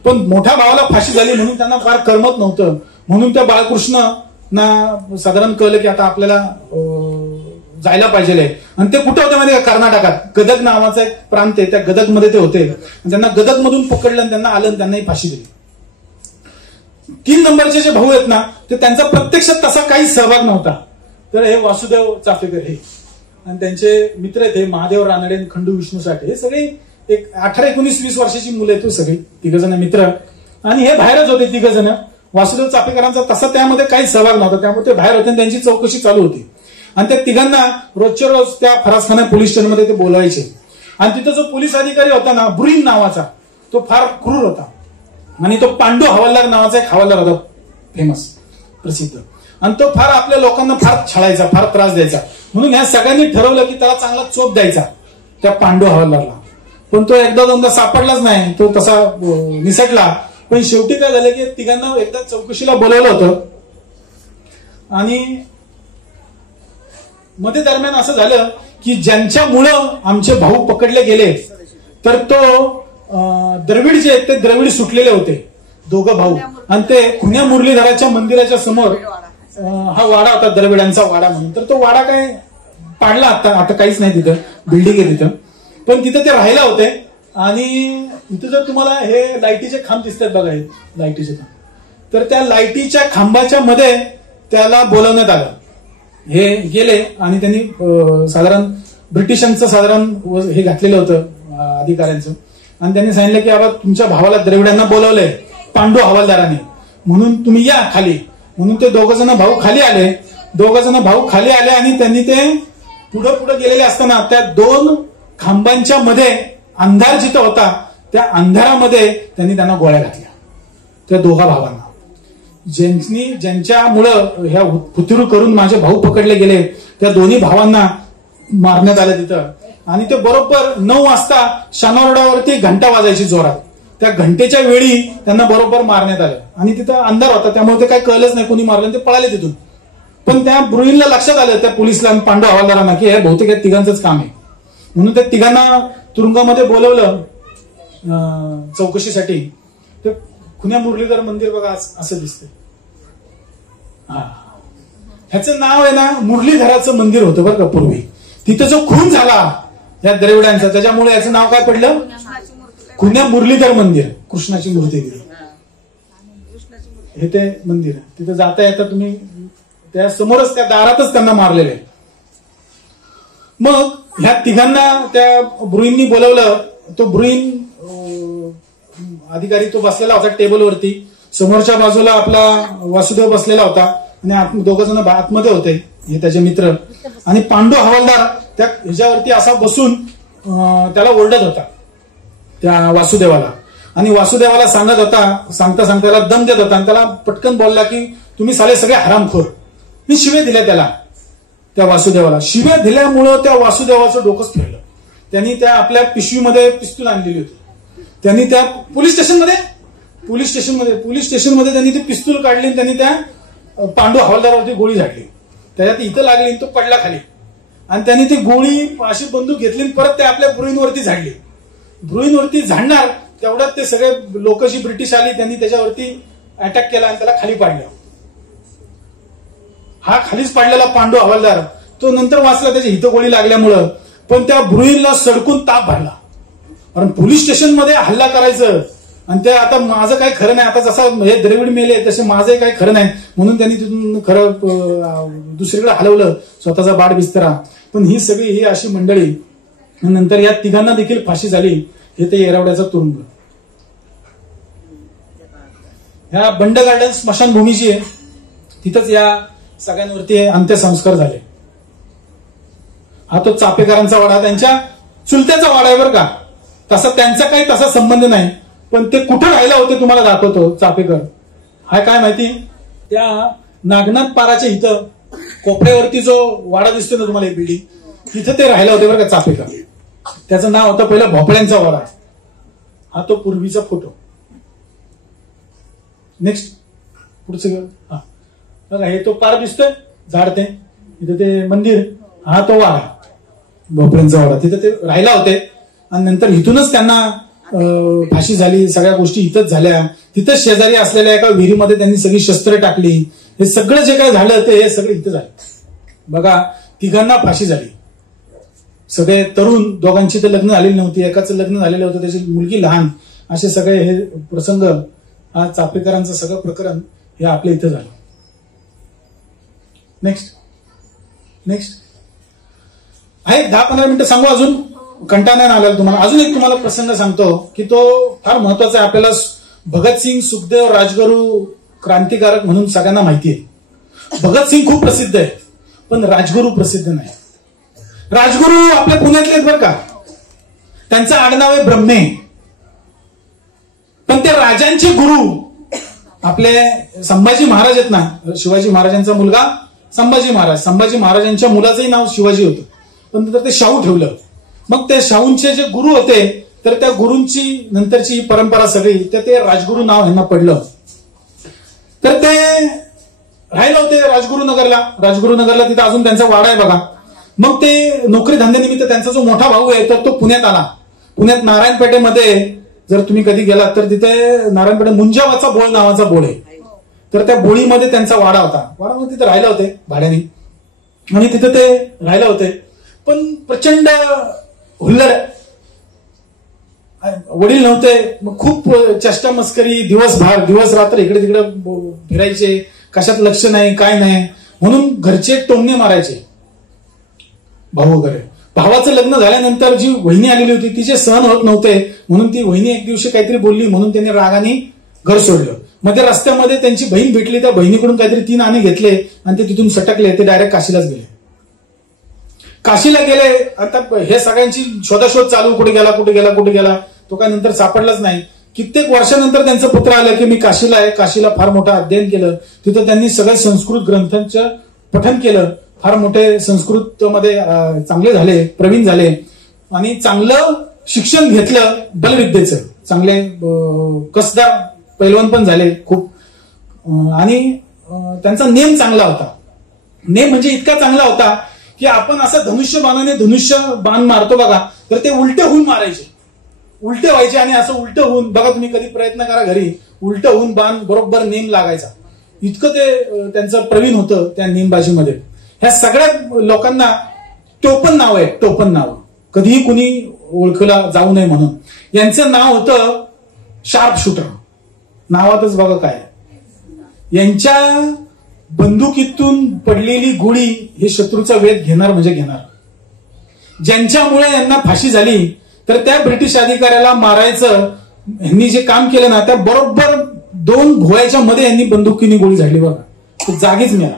पण मोठ्या भावाला फाशी झाली म्हणून त्यांना फार करमत नव्हतं. म्हणून त्या बाळकृष्ण साधारण कळलं की आता आपल्याला जायला पाहिजे. आणि ते कुठे होते माहिती का, कर्नाटकात गदग नावाचा एक प्रांत आहे, त्या गदगमध्ये ते होते. त्यांना गदगमधून पकडलं आणि त्यांना आलं आणि त्यांनाही फाशी दिली. 3 नंबरचे जे भाऊ आहेत ना, ते त्यांचा प्रत्यक्षात तसा काही सहभाग नव्हता. तर हे वासुदेव चाफेकर हे आणि त्यांचे मित्र आहेत हे महादेव रानडे, खंडू विष्णू साठे, हे सगळे एक 18, 19, 20 वर्षाची मुलं आहेत सगळी, 3 जण मित्र. आणि हे बाहेरच होते 3 जण. वासुदेव चाफेकरांचा तसा त्यामध्ये काही सहभाग नव्हता, त्यामुळे ते बाहेर होते आणि त्यांची चौकशी चालू होती. आणि त्या 3घांना रोजच्या रोज त्या फरासखाना पोलीस स्टेशनमध्ये ते बोलवायचे. आणि तिथं जो पोलीस अधिकारी होता ना, ब्रुईन नावाचा, तो फार क्रूर होता. आणि तो पांडू हवालदार नावाचा एक हवालदार होता, फेमस, प्रसिद्ध. आणि तो फार आपल्या लोकांना फार छळायचा, फार त्रास द्यायचा. म्हणून ह्या सगळ्यांनी ठरवलं की त्याला चांगला चोप द्यायचा त्या पांडू हवालदारला. पण तो एकदा 2दा सापडलाच नाही, तो तसा निसटला. पण शेवटी काय झालं की 3घांना एकदा चौकशीला बोलवलं होतं. आणि मध्ये दरम्यान असं झालं की ज्यांच्यामुळं आमचे भाऊ पकडले गेले, तर तो द्रविड जे आहेत ते द्रविड सुटलेले होते, 2 भाऊ. आणि ते खुन्या मुरलीधराच्या मंदिराच्या समोर हा वाडा होता, द्रविडांचा वाडा म्हणून. तर तो वाडा काय पाडला आता काहीच नाही तिथं, बिल्डिंग आहे तिथं. पण तिथं ते राहायला होते. आणि इथं जर तुम्हाला हे लाईटीचे खांब दिसतात बघा, हे लाईटीचे खांब, तर त्या लाईटीच्या खांबाच्या मध्ये त्याला बोलवण्यात आलं. हे गेले आणि त्यांनी साधारण ब्रिटिशांचं साधारण हे घातलेलं होतं अधिकाऱ्यांचं. आणि त्यांनी सांगितलं की बाबा तुमच्या भावाला द्रविडांना बोलवलंय पांडू हवालदाराने, म्हणून तुम्ही या खाली. म्हणून ते 2 जण भाऊ खाली आले. 2 जण भाऊ खाली आले आणि त्यांनी ते पुढे गेलेले असताना त्या 2 खांबांच्या मध्ये अंधार जिथं होता, त्या अंधारामध्ये त्यांना गोळ्या घातल्या त्या 2 भावांना. ज्यांच्यामुळं ह्या फुतिरू करून माझे भाऊ पकडले गेले, त्या 2 भावांना मारण्यात आलं तिथं. आणि ते बरोबर 9 वाजता शानोरडावरती घंटा वाजायची जोरात. त्या घंटेच्या वेळी त्यांना बरोबर मारण्यात आलं. आणि तिथं अंधार होता, त्यामुळे ते काही कळलंच नाही कोणी मारलं, ते पळाले तिथून. पण त्या ब्रुईनला लक्षात आलं, त्या पोलिसला आणि पांडू हवालदारांना, की हे बहुतेक या 3घांचंच काम आहे. म्हणून त्या 3घांना तुरुंगामध्ये बोलवलं चौकशीसाठी. ते खुन्या मुरलीधर मंदिर बघा असं दिसतंय. ह्याचं नाव आहे ना, मुरलीधराचं मंदिर होतं बरं का पूर्वी. तिथं जो खून झाला या द्रविडांचा, त्याच्यामुळे याचं नाव काय पडलं, खुन्या मुरलीधर मंदिर, कृष्णाची मूर्ती. हे ते मंदिर तिथं जाता येता तुम्ही त्या समोरच त्या दारातच त्यांना मारलेले. मग ह्या 3घांना त्या ब्रुईननी बोलवलं. तो ब्रुईन अधिकारी तो बसलेला होता टेबलवरती, समोरच्या बाजूला आपला वासुदेव बसलेला होता आणि 2 जण आतमध्ये होते, हे त्याचे मित्र. आणि पांडू हवालदार त्या ह्याच्यावरती असा बसून त्याला ओरडत होता त्या वासुदेवाला. आणि वासुदेवाला सांगता त्याला दम देत होता. आणि त्याला पटकन बोलला की तुम्ही साले सगळे हरामखोर. मी शिव्या दिल्या त्याला, त्या वासुदेवाला शिव्या दिल्यामुळं त्या वासुदेवाचं डोकंच फिरलं. त्यांनी त्या आपल्या पिशवीमध्ये पिस्तूल आणलेली होती. त्यांनी त्या पोलीस स्टेशनमध्ये त्यांनी ते पिस्तूल काढली आणि त्यांनी त्या पांडू हवालदारावरती गोळी झाडली. त्याच्यात इथं लागली, तो पडला खाली आणि त्यांनी ती गोळी अशी बंदूक घेतली परत ते आपल्या ब्रुईनवरती झाडली. ब्रुईनवरती झाडणार तेवढ्यात ते सगळे लोक जी ब्रिटिश आली त्यांनी त्याच्यावरती अटॅक केला आणि त्याला खाली पाडलं. हा खालीच पाडलेला पांडू हवालदार तो नंतर वाचला त्याच्या हिथं गोळी लागल्यामुळं, पण त्या ब्रुईनला सडकून ताप भरला. कारण पोलीस स्टेशनमध्ये हल्ला करायचं आणि ते आता माझं काही खरं नाही, आता जसं हे द्रविड मेले तसे माझंही काही खरं नाही म्हणून त्यांनी तिथून खरं दुसरीकडे हलवलं स्वतःचा बाड बिस्तरा. पण ही सगळी ही अशी मंडळी, नंतर या तिघांना देखील फाशी झाली. हे ते येरवड्याचा तुरुंग. ह्या बंड गार्डन स्मशानभूमीची आहे, तिथंच या सगळ्यांवरती अंत्यसंस्कार झाले. हा तो चापेकरांचा वाडा, त्यांच्या चुलत्याचा वाडा आहे बरं का. तसा त्यांचा काही तसा संबंध नाही, पण ते कुठे राहिला होते तुम्हाला दाखवतो. चापेकर हा काय माहिती, त्या नागनाथ पाराच्या इथं कोपऱ्यावरती जो वाडा दिसतो ना तुम्हाला, एक बिल्डिंग, तिथं ते राहिला होते बरं का चापेकर. त्याचं नाव होतं पहिला भोपळ्यांचा वाडा. हा तो पूर्वीचा फोटो. नेक्स्ट पुढचं हा बघा, हे तो पार दिसतोय झाड, ते इथं ते मंदिर, हा तो वाडा भोपळ्यांचा वाडा. तिथं ते राहिला होते आणि नंतर इथूनच त्यांना फाशी झाली. सगळ्या गोष्टी इथंच झाल्या. तिथंच शेजारी असलेल्या एका विहिरीमध्ये त्यांनी सगळी शस्त्र टाकली. हे सगळं जे काय झालं ते हे सगळं इथं झालं. बघा, तिघांना फाशी झाली. सगळे तरुण, दोघांची तर लग्न झालेली नव्हती, एकाचं लग्न झालेलं होतं, त्याची मुलगी लहान. असे सगळे हे प्रसंग, हा चापेकरांचं सगळं प्रकरण हे आपल्या इथं झालं. नेक्स्ट आहे 10-15 मिनिटं सांगू, अजून कंटाळा नाही आला तुम्हाला. अजून एक तुम्हाला प्रसंग सांगतो की तो फार महत्वाचा आहे आपल्याला. भगतसिंग, सुखदेव, राजगुरू क्रांतिकारक म्हणून सगळ्यांना माहिती आहे. भगतसिंग खूप प्रसिद्ध आहे, पण राजगुरू प्रसिद्ध नाही. राजगुरू आपल्या पुण्यातले आहेत बरं का, त्यांचं आडनाव आहे ब्रह्मे. पण त्या राजांचे गुरु आपले संभाजी महाराज आहेत ना, शिवाजी महाराजांचा मुलगा संभाजी महाराज. संभाजी महाराजांच्या मुलाचंही नाव शिवाजी होतं, पण तर ते शाहू ठेवलं. मग ते शाहूंचे जे गुरु होते, तर त्या गुरूंची नंतरची परंपरा सगळी ते राजगुरू नाव यांना पडलं. तर ते राहिलं होते राजगुरुनगरला. तिथं अजून त्यांचा वाडा आहे बघा. मग ते नोकरी धंद्यानिमित्त त्यांचा जो मोठा भाऊ आहे तर तो पुण्यात आला. पुण्यात नारायणपेठेमध्ये जर तुम्ही कधी गेलात तर तिथे नारायणपेठे मुंजावाचा बोळ नावाचा बोळ आहे. तर त्या बोळीमध्ये त्यांचा वाडा होता. वाडामध्ये तिथे राहिला होते भाड्याने आणि तिथे ते राहिला होते. पण प्रचंड हुल्लड, वडील नव्हते, मग खूप चेष्टा मस्करी, दिवस रात्र इकडे तिकडे फिरायचे, कशात लक्ष नाही काय नाही म्हणून घरचे टोमणे मारायचे भाऊ वगैरे. भावाचं लग्न झाल्यानंतर जी वहिनी आलेली होती तिचे सहन होत नव्हते म्हणून ती वहिनी एक दिवशी काहीतरी बोलली म्हणून त्यांनी रागाने घर सोडलं. मग त्या रस्त्यामध्ये त्यांची बहीण भेटली, त्या बहिणीकडून काहीतरी 3 आणे घेतले आणि ते तिथून सटकले. ते डायरेक्ट काशीलाच गेले. काशीला गेले. आता हे सगळ्यांची शोधाशोध चालू, कुठे गेला तो काय नंतर सापडलाच नाही. कित्येक वर्षानंतर त्यांचं पत्र आलं की मी काशीला आहे. काशीला फार मोठं अध्ययन केलं. तिथं त्यांनी सगळ्या संस्कृत ग्रंथांचं पठन केलं. फार मोठे संस्कृत मध्ये चांगले झाले, प्रवीण झाले आणि चांगलं शिक्षण घेतलं. बलविद्येचं चांगले कसदार पैलवान पण झाले खूप. आणि त्यांचा नेम चांगला होता. नेम म्हणजे इतका चांगला होता की आपण असं धनुष्य बाण मारतो बघा, तर ते उलटे होऊन मारायचे, उलटे व्हायचे. आणि असं उलट होऊन बघा, तुम्ही कधी प्रयत्न करा घरी, उलट होऊन बाण बरोबर नेम लागायचा. इतकं ते त्यांचं प्रवीण होतं त्या नेमबाजीमध्ये. ह्या सगळ्या लोकांना टोपण नाव आहे, टोपण नाव, कधीही कुणी ओळखला जाऊ नये म्हणून. यांचं नाव होतं शार्प शूटर. नावातच बघा काय, यांच्या बंदुकीतून पडलेली गोळी हे शत्रूचा वेध घेणार म्हणजे घेणार. ज्यांच्यामुळे यांना फाशी झाली तर त्या ब्रिटिश अधिकाऱ्याला मारायचं यांनी जे काम केलं ना, त्या बरोबर 2 भोयाच्या मध्ये यांनी बंदुकीने गोळी झाडली बघा, तो जागीच मिळाला.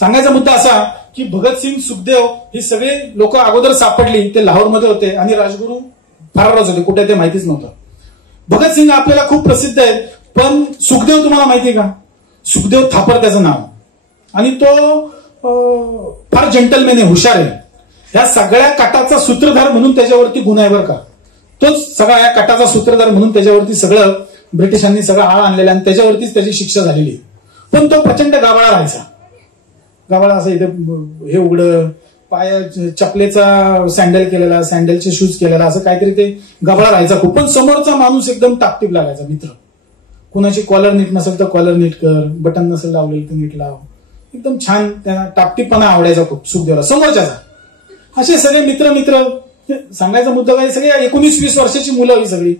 सांगायचा मुद्दा असा की भगतसिंग, सुखदेव हे सगळे लोक अगोदर सापडली, ते लाहोरमध्ये होते आणि राजगुरू फरारच होते, कुठे ते माहितीच नव्हतं. भगतसिंग आपल्याला खूप प्रसिद्ध आहेत, पण सुखदेव तुम्हाला माहिती आहे का? सुखदेव थापर त्याचं नाव. आणि तो फार जेंटलमॅन आहे, हुशार आहे. ह्या सगळ्या कटाचा सूत्रधार म्हणून त्याच्यावरती गुन्हा आहे बरं का. तोच सगळा या कटाचा सूत्रधार म्हणून त्याच्यावरती सगळं ब्रिटिशांनी सगळं आळ आणलेलं आणि त्याच्यावरतीच त्याची शिक्षा झालेली. पण तो प्रचंड गावाळा राहायचा. गावाळा असं इथे हे उघडं, पाया चपलेचा सँडल केलेला, सँडलचे शूज केलेला, असं काहीतरी ते गावाळा राहायचा खूप. पण समोरचा माणूस एकदम टापटीप लागायचा मित्र. कुणाची कॉलर नीट नसेल तर कॉलर नीट कर, बटन नसेल लावलेलं तर नीट लाव. एकदम छान, त्यांना टापटीपणा आवडायचा खूप सुखदेवला समोरच्याचा. असे सगळे मित्र सांगायचा मुद्दा काय, सगळे 19-20 वर्षाची मुलं ही सगळी.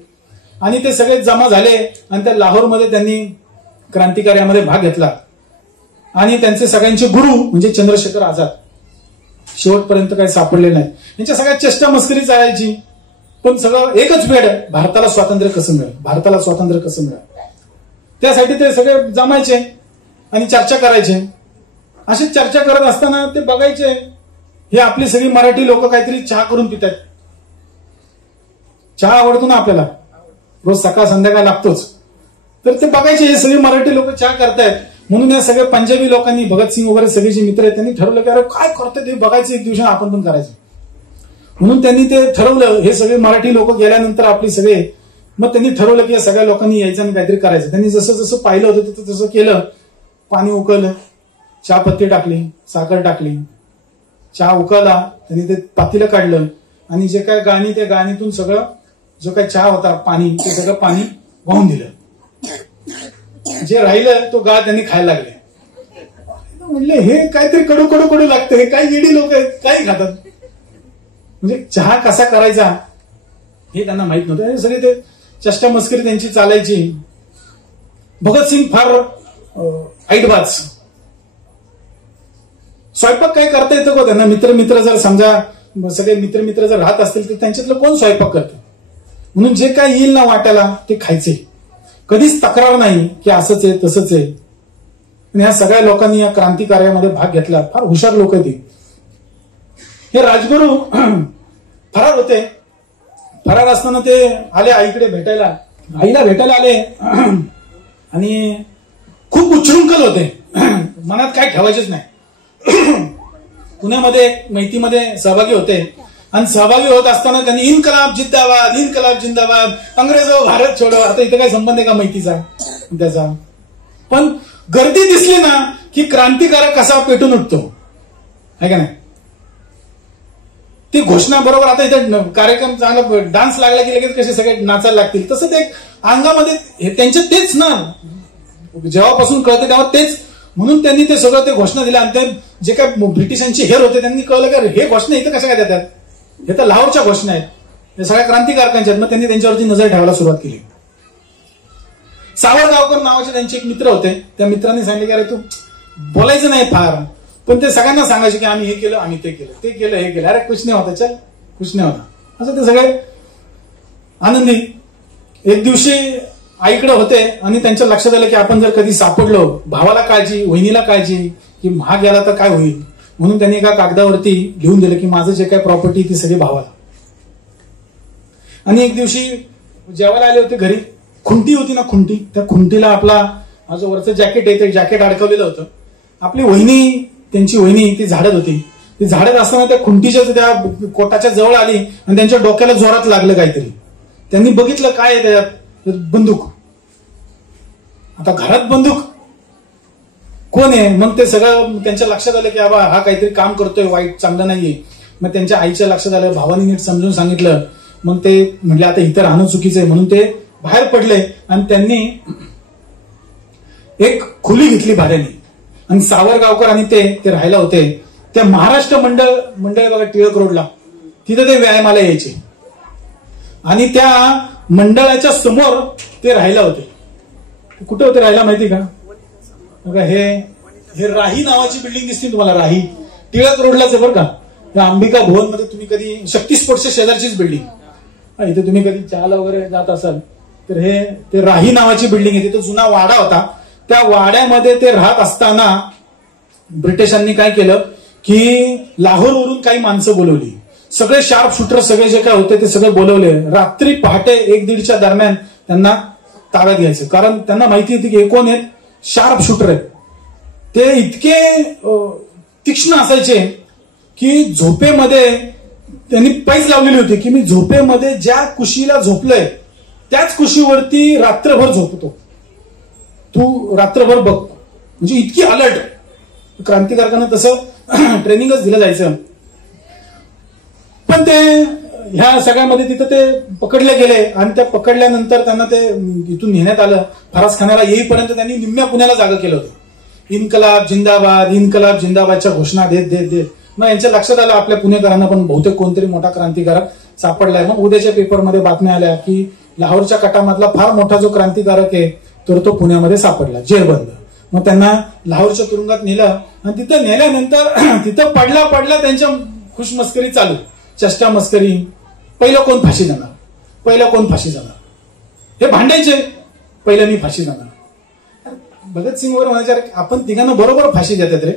आणि ते सगळे जमा झाले आणि त्या लाहोरमध्ये त्यांनी क्रांतिकार्यामध्ये भाग घेतला. आणि त्यांचे सगळ्यांचे गुरु म्हणजे चंद्रशेखर आझाद शेवटपर्यंत काही सापडले नाही. यांच्या सगळ्या चेष्टा मस्करी चालायची. पण सगळं एकच वेळ, भारताला स्वातंत्र्य कसं मिळेल, भारताला स्वातंत्र्य कसं मिळेल, त्यासाठी ते सगळे जमायचे आणि चर्चा करायचे. अशी चर्चा करत असताना ते बघायचे हे आपली सगळी मराठी लोक काहीतरी चहा करून पितात. चहा आवडतो ना आपल्याला, रोज सकाळ संध्याकाळ लागतोच. तर ते बघायचे हे सगळे मराठी लोक चहा करतायत. म्हणून या सगळ्या पंजाबी लोकांनी, भगतसिंग वगैरे सगळे जे मित्र आहेत, त्यांनी ठरवलं की अरे काय करतोय ते बघायचं, एक दिवशी आपण पण करायचं. म्हणून त्यांनी ते ठरवलं. हे सगळे मराठी लोक गेल्यानंतर आपली सगळे, मग त्यांनी ठरवलं की या सगळ्या लोकांनी यायचं आणि काहीतरी करायचं. त्यांनी जसं जसं पाहिलं होतं तिथं तसं केलं. पाणी उकळलं, चहापत्ती टाकली, साखर टाकली, चहा उकळला, त्यांनी ते पातेलं काढलं आणि जे काय गाणी, त्या गाणीतून सगळं जो काय चहा होता पाणी, ते सगळं पाणी वाहून दिलं. जे राहिलं तो गाळ त्यांनी खायला लागले. म्हणले हे काहीतरी कडू कडू कडू लागतं, हे काही येडी लोक आहेत, काही खातात. म्हणजे चहा कसा करायचा हे त्यांना माहित नव्हतं. हे सगळे ते चेष्टा मस्करी त्यांची चालायची. भगतसिंग फार ऐटबाज. स्वयंपाक काय करता येतं का त्यांना? मित्र जर समजा सगळे मित्र जर राहत असतील तर त्यांच्यातलं कोण स्वयंपाक करतं? म्हणून जे काय येईल ना वाट्याला ते खायचे. कधीच तक्रार नाही की असंच आहे तसंच आहे. आणि ह्या सगळ्या लोकांनी या क्रांतिकार्यामध्ये भाग घेतला. फार हुशार लोक आहेत. हे राजगुरू फरार होते. फरार असताना ते आले आईकडे भेटायला. आईला भेटायला आले आणि खूप उच्छृंखल होते. मनात काय ठेवायचेच नाही. पुण्यामध्ये मैतीमध्ये सहभागी होते आणि सहभागी होत असताना त्यांनी इन्कलाब जिंदाबाद, इन्कलाब जिंदाबाद, अंग्रेजो भारत छोडो. आता इथं काय संबंध आहे का मैतीचा त्याचा? पण गर्दी दिसली ना की क्रांतिकारक कसा पेटून उठतो आहे का नाही? ती घोषणा बरोबर. आता इथे कार्यक्रम चांगला डान्स लागला की लगेच कसे सगळे नाचायला लागतील, तसं ते अंगामध्ये त्यांच्या तेच ना, जेव्हापासून कळतं तेव्हा तेच. म्हणून त्यांनी ते सगळं ते घोषणा दिल्या. आणि ते जे काय ब्रिटिशांचे हेर होते त्यांनी कळलं की हे घोषणा इथं कशा काय देतात, हे तर लाहोरच्या घोषणा आहेत, हे सगळ्या क्रांतिकारकांच्या आहेत. मग त्यांनी त्यांच्यावरती नजर ठेवायला सुरुवात केली. सावरगावकर नावाचे त्यांचे एक मित्र होते. त्या मित्रांनी सांगितले की अरे तू बोलायचं नाही फार, पण ते सगळ्यांना सांगायचे की आम्ही हे केलं, आम्ही ते केलं, ते केलं, हे केलं. अरे कुछ नाही होता, चल कुछ नाही होता. असं ते सगळे आनंदी. एक दिवशी आईकडे होते आणि त्यांच्या लक्षात आलं की आपण जर कधी सापडलो, भावाला काळजी, वहिनीला काळजी की महाग गेला तर काय होईल. म्हणून त्यांनी एका कागदावरती लिहून दिलं की माझं जे काय प्रॉपर्टी ती सगळी भावाला. आणि एक दिवशी जेवायला आले होते घरी. खुंटी होती ना, खुंटी, त्या खुंटीला आपला हा जो वरचं जॅकेट आहे ते जॅकेट अडकवलेलं होतं. आपली वहिनी, त्यांची वहिनी ती झाडत होती. ती झाडत असताना त्या खुंटीच्या त्या कोटाच्या जवळ आली आणि त्यांच्या डोक्याला जोरात लागलं काहीतरी. त्यांनी बघितलं काय आहे त्याच्यात, बंदूक. आता घरात बंदूक, कोण आहे? मग ते सगळं त्यांच्या लक्षात आलं की बाबा हा काहीतरी काम करतोय वाईट, चांगलं नाहीये. मग त्यांच्या आईच्या लक्षात आलं, भावानी नीट समजून सांगितलं. मग ते म्हटले आता इथं राहणं चुकीचं आहे. म्हणून ते बाहेर पडले आणि त्यांनी एक खोली घेतली भाड्याने. आणि सावरगावकर आणि ते राहायला होते त्या महाराष्ट्र मंडळ बघा टिळक रोडला, तिथं ते व्यायामाला यायचे. आणि त्या मंडळाच्या समोर ते राहायला होते. कुठे होते राहायला माहिती का? बघा हे राही नावाची बिल्डिंग दिसते तुम्हाला, राही टिळक रोडलाच आहे बरं का. त्या अंबिका भवन मध्ये तुम्ही कधी, शक्ती स्पोर्ट्सच्या शेजारचीच बिल्डिंग, इथे तुम्ही कधी चहाला वगैरे जात असाल तर हे ते राही नावाची बिल्डिंग आहे. तिथे जुना वाडा होता. त्या वाड्यामध्ये ते राहत असताना ब्रिटिशांनी काय केलं की लाहोरवरून काही माणसं बोलवली. सगळे शार्प शूटर सगळे जे काय होते ते सगळे बोलवले. रात्री पहाटे 1-1:30च्या दरम्यान त्यांना ताब्यात घ्यायचं. कारण त्यांना माहिती होती की हे कोण आहेत, शार्प शूटर आहेत. ते इतके तीक्ष्ण असायचे की झोपेमध्ये त्यांनी पैज लावलेली होती की मी झोपेमध्ये ज्या कुशीला झोपलोय त्याच कुशीवरती रात्रभर झोपतो, तू रात्रभर बघ. म्हणजे इतकी अलर्ट. क्रांतिकारकांना तसं ट्रेनिंगच दिलं जायचं. पण ते ह्या सगळ्यामध्ये तिथं ते पकडले गेले आणि त्या पकडल्यानंतर त्यांना ते इथून नेण्यात आलं. फरासखान्याला येईपर्यंत त्यांनी निम्म्या पुण्याला जागा केलं होतं. इन्कलाब जिंदाबाद, इन्कलाब जिंदाबादच्या घोषणा देत देत देत मग यांच्या लक्षात आलं आपल्या पुणेकरांना पण बहुतेक कोणतरी मोठा क्रांतिकारक सापडलाय. मग उद्याच्या पेपरमध्ये बातम्या आल्या की लाहोरच्या कटामधला फार मोठा जो क्रांतिकारक आहे तर तो पुण्यामध्ये सापडला, जेरबंद. मग त्यांना लाहोरच्या तुरुंगात नेलं आणि तिथं नेल्यानंतर तिथं पडला त्यांच्या खुशमस्करी चालू, चेष्टा मस्करी. पहिलं कोण फाशी देणार, पहिलं कोण फाशी देणार, हे भांडायचे. पहिलं मी फाशी देणार. भगतसिंग वगैरे म्हणायचे आपण तिघांना बरोबर फाशी देतात रे,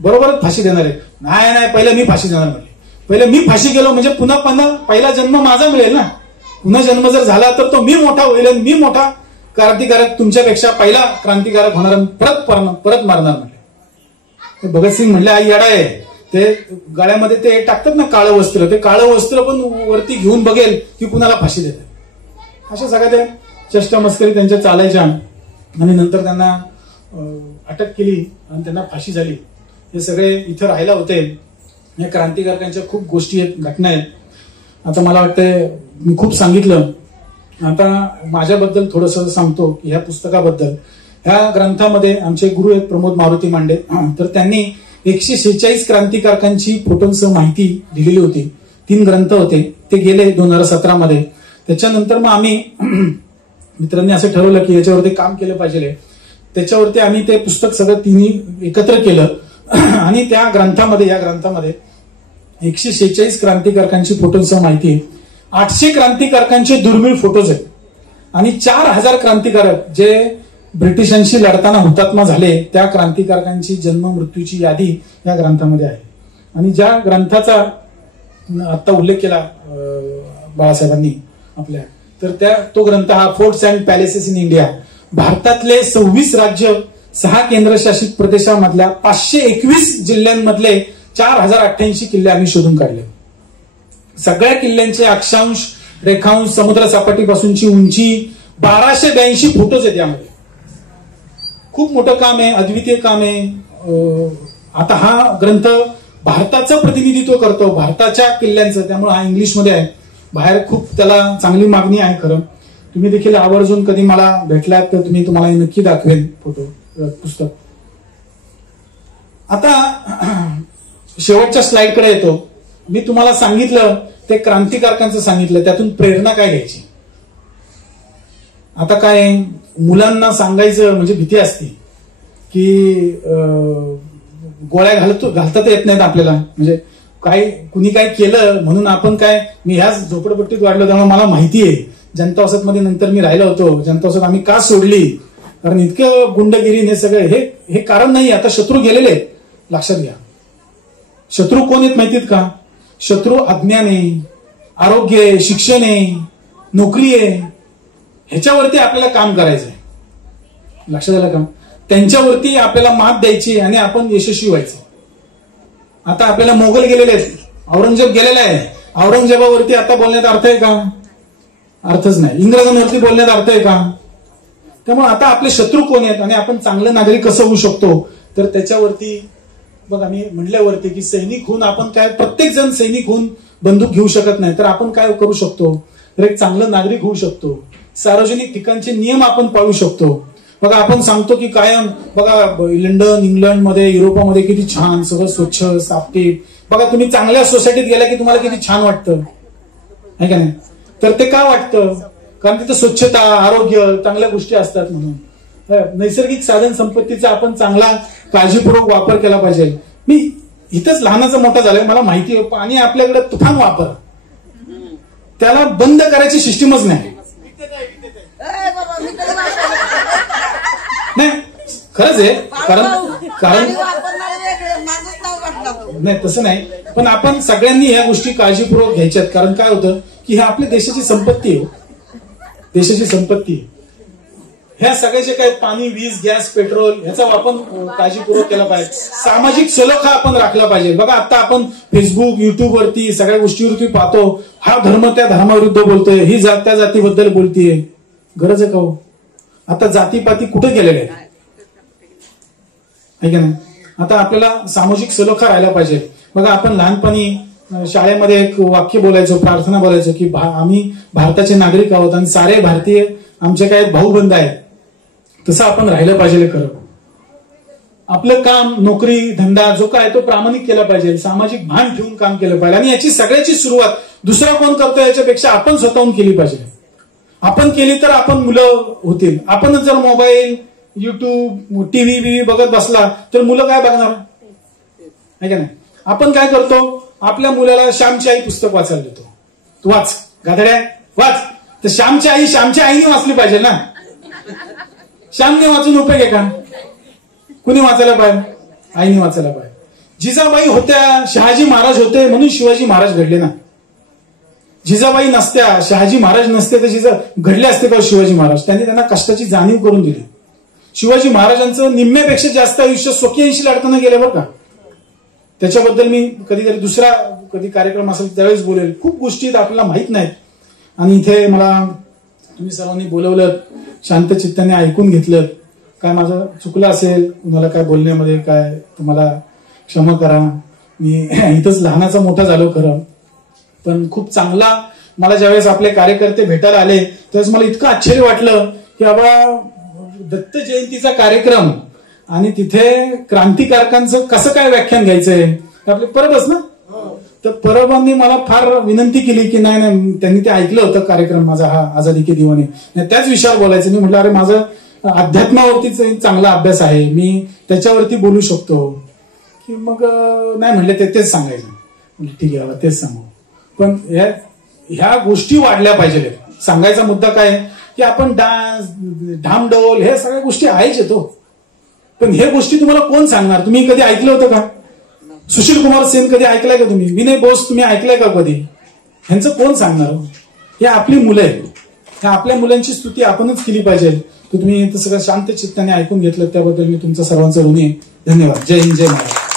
बरोबरच फाशी देणार आहे. नाही पहिलं मी फाशी देणार म्हणजे पहिलं मी फाशी गेलो म्हणजे पुन्हा पहिला जन्म माझा मिळेल ना. पुन्हा जन्म जर झाला तर तो मी मोठा होईल आणि मी मोठा क्रांतिकारक तुमच्यापेक्षा पहिला क्रांतिकारक होणार आणि परत मारणार म्हणले. भगतसिंग म्हणले आई येडा आहे. ते गळ्यामध्ये ते टाकतात ना काळं वस्त्र, ते काळं वस्त्र पण वरती घेऊन बघेल की कुणाला फाशी देते. अशा सगळ्या त्या चेष्टा मस्करी त्यांच्या चालायच्या आणि नंतर त्यांना अटक केली आणि त्यांना फाशी झाली. हे सगळे इथं राहायला होते. या क्रांतिकारकांच्या खूप गोष्टी आहेत, घटना आहेत. आता मला वाटतंय मी खूप सांगितलं. आता माझ्याबद्दल थोडंसं सांगतो की ह्या पुस्तकाबद्दल. ह्या ग्रंथामध्ये आमचे गुरु आहेत प्रमोद मारुती मांडे, तर त्यांनी 146 क्रांतिकारकांची फोटोंसह माहिती दिलेली होती. 3 ग्रंथ होते, ते गेले 2017 मध्ये. त्याच्यानंतर मग आम्ही मित्रांनी असं ठरवलं की याच्यावरती काम केलं पाहिजे. त्याच्यावरती आम्ही ते पुस्तक सगळं तिन्ही एकत्र केलं आणि त्या ग्रंथामध्ये, या ग्रंथामध्ये 146 क्रांतिकारकांची फोटोंसह माहिती, 800 क्रांतिकारकांचे दुर्मिळ फोटोज आहेत आणि 4000 क्रांतिकारक जे ब्रिटिशांशी लढताना हुतात्मा झाले त्या क्रांतिकारकांची जन्म मृत्यूची यादी या ग्रंथामध्ये आहे. आणि ज्या ग्रंथाचा आता उल्लेख केला बाळासाहेबांनी आपल्या, तर तो ग्रंथ हा forts and palaces in India. भारतातले 26 राज्य, 6 केंद्रशासित प्रदेशामधल्या 521 जिल्ह्यांमधले 4088 किल्ले आम्ही शोधून काढले. सगळ्या किल्ल्यांचे अक्षांश, रेखांश, समुद्र सपाटीपासूनची उंची, 1282 फोटोज आहेत यामध्ये. खूप मोठं काम आहे, अद्वितीय काम आहे. आता हा ग्रंथ भारताचं प्रतिनिधित्व करतो, भारताच्या किल्ल्यांचं, त्यामुळे हा इंग्लिशमध्ये आहे. बाहेर खूप त्याला चांगली मागणी आहे. खरं तुम्ही देखील आवर्जून कधी मला भेटलात तर तुम्हाला नक्की दाखवेन फोटो पुस्तक. आता शेवटच्या स्लाइडकडे येतो. मी तुम्हाला सांगितलं ते क्रांतिकारकांचं सांगितलं, त्यातून प्रेरणा काय घ्यायची. आता काय मुलांना सांगायचं म्हणजे भीती असते की गोळ्या घालता येत नाहीत आपल्याला. म्हणजे कुणी काय केलं म्हणून आपण काय, मी ह्याच झोपडपट्टीत वाढलो त्यामुळे मला माहिती आहे. जनता वसतमध्ये नंतर मी राहिलो होतो. जनता वसत आम्ही का सोडली, कारण इतकं गुंडगिरी हे सगळं हे कारण नाही. आता शत्रू गेलेले, लक्षात घ्या. शत्रू कोण आहेत माहितीत का? शत्रू अज्ञान आहे, आरोग्य आहे, शिक्षण आहे, नोकरी आहे. ह्याच्यावरती आपल्याला काम करायचंय. लक्षात आलं का? त्यांच्यावरती आपल्याला मात द्यायची आणि आपण यशस्वी व्हायचं. आता आपल्याला मोगल गेलेले आहेत, औरंगजेब गेलेला आहे. औरंगजेबावरती आता बोलण्यात अर्थ आहे का? अर्थच नाही. इंग्रजांवरती बोलण्यात अर्थ आहे का? त्यामुळे आता आपले शत्रू कोण आहेत आणि आपण चांगलं नागरिक कसं होऊ शकतो, तर त्याच्यावरती बघा मी म्हटल्यावरती की सैनिक होऊन आपण काय, प्रत्येक जण सैनिक होऊन बंदूक घेऊ शकत नाही, तर आपण काय करू शकतो, तर एक चांगलं नागरिक होऊ शकतो. सार्वजनिक ठिकाणचे नियम आपण पाळू शकतो. बघा आपण सांगतो की कायम बघा लंडन, इंग्लंडमध्ये, युरोपामध्ये किती छान सगळं स्वच्छ साफटीप. बघा तुम्ही चांगल्या सोसायटीत गेला की तुम्हाला किती छान वाटतं, आहे का नाही? तर ते का वाटतं? कारण तिथं स्वच्छता, आरोग्य, चांगल्या गोष्टी असतात म्हणून. नैसर्गिक साधन संपत्तीचा आपण चांगला काळजीपूर्वक वापर केला पाहिजे. मी इथंच लहानाचा मोठा झालाय, मला माहिती आहे. पाणी आपल्याकडे तुफान वापर, त्याला बंद करायची सिस्टीमच नाही. नाही खरंच आहे. कारण नाही तसं नाही, पण आपण सगळ्यांनी ह्या गोष्टी काळजीपूर्वक घ्यायच्यात. कारण काय होतं की हे आपल्या देशाची संपत्ती आहे, देशाची संपत्ती. ह्या सगळे जे काही पाणी, वीज, गॅस, पेट्रोल ह्याचा आपण काळजीपूर्वक केला पाहिजे. सामाजिक सलोखा आपण राखला पाहिजे. बघा आता आपण फेसबुक, युट्यूब वरती सगळ्या गोष्टीवरती पाहतो, हा धर्म त्या धर्माविरुद्ध बोलतोय, ही जात त्या जातीबद्दल बोलतीये. गरज आहे का हो? आता जातीपाती कुठे गेलेले आहे का नाही? आता आपल्याला सामाजिक सलोखा राहायला पाहिजे. बघा आपण लहानपणी शाळेमध्ये एक वाक्य बोलायचो, प्रार्थना बोलायचो की आम्ही भारताचे नागरिक आहोत आणि सारे भारतीय आमचे काय भाऊबंद आहेत. तसं आपण राहिलं पाहिजे. खरं आपलं काम, नोकरी, धंदा जो काय तो प्रामाणिक केला पाहिजे, सामाजिक भान ठेवून काम केलं पाहिजे. आणि याची सगळ्याची सुरुवात दुसरा कोण करतो याच्यापेक्षा आपण स्वतःहून केली पाहिजे. आपण केली तर आपण मुलं होतील. आपणच जर मोबाईल, युट्यूब, टीव्ही बघत बसला तर मुलं काय बघणार आहे का नाही? आपण काय करतो, आपल्या मुलाला श्यामची आई पुस्तक वाचायला देतो. तू वाच गाधड्या वाच. तर श्यामची आई श्यामच्या आईने वाचली पाहिजे ना. श्यामने वाचून उपयोग आहे का? कुणी वाचायला पाहिजे? आईने वाचायला पाहिजे. जिजाबाई होत्या, शहाजी महाराज होते म्हणून शिवाजी महाराज घडले ना. जिजाबाई नसत्या, शहाजी महाराज नसते तर घडले असते का शिवाजी महाराज? त्यांनी त्यांना कष्टाची जाणीव करून दिली. शिवाजी महाराजांचं निम्म्यापेक्षा जास्त आयुष्य स्वकीयांशी लढताना गेलं बरं का. त्याच्याबद्दल मी कधीतरी दुसरा कधी कार्यक्रम असेल त्यावेळेस बोलेल. खूप गोष्टी आपल्याला माहित नाहीत. आणि इथे मला तुम्ही सर्वांनी बोलवलं, शांत चित्ताने ऐकून घेतलं. काय माझं चुकलं असेल तुम्हाला काय बोलण्यामध्ये काय तुम्हाला क्षमा करा. मी इथंच लहानाचा मोठा झालो खरं, पण खूप चांगला मला ज्यावेळेस आपले कार्यकर्ते भेटायला आले त्यावेळेस मला इतकं आश्चर्य वाटलं की बाबा दत्त जयंतीचा कार्यक्रम आणि तिथे क्रांतिकारकांचं कसं काय व्याख्यान घ्यायचंय. आपले परबच ना. तर परबांनी मला फार विनंती केली की नाही त्यांनी ते ऐकलं होतं कार्यक्रम माझा हा आझादी के दिवाने, त्याच विषयावर बोलायचं. मी म्हटलं अरे माझं अध्यात्मावरतीच चांगला अभ्यास आहे, मी त्याच्यावरती बोलू शकतो. की मग नाही म्हणले तेच सांगायचं. म्हणजे ठीक आहे तेच सांगू. पण ह्या गोष्टी वाढल्या पाहिजे. सांगायचा मुद्दा काय की आपण डान्स, ढामडोल हे सगळ्या गोष्टी आहेच येतो, पण हे गोष्टी तुम्हाला कोण सांगणार? तुम्ही कधी ऐकलं होतं का? सुशील कुमार सेन कधी ऐकलाय का तुम्ही? विनय बोस तुम्ही ऐकलाय का कधी? ह्यांचं कोण सांगणार? हे आपली मुलं आहेत. ह्या आपल्या मुलांची स्तुती आपणच केली पाहिजे. तर तुम्ही सगळं शांत चित्ताने ऐकून घेतलं त्याबद्दल मी तुमचं सर्वांचं ऋणी आहे. धन्यवाद. जय हिंद, जय महाराष्ट्र.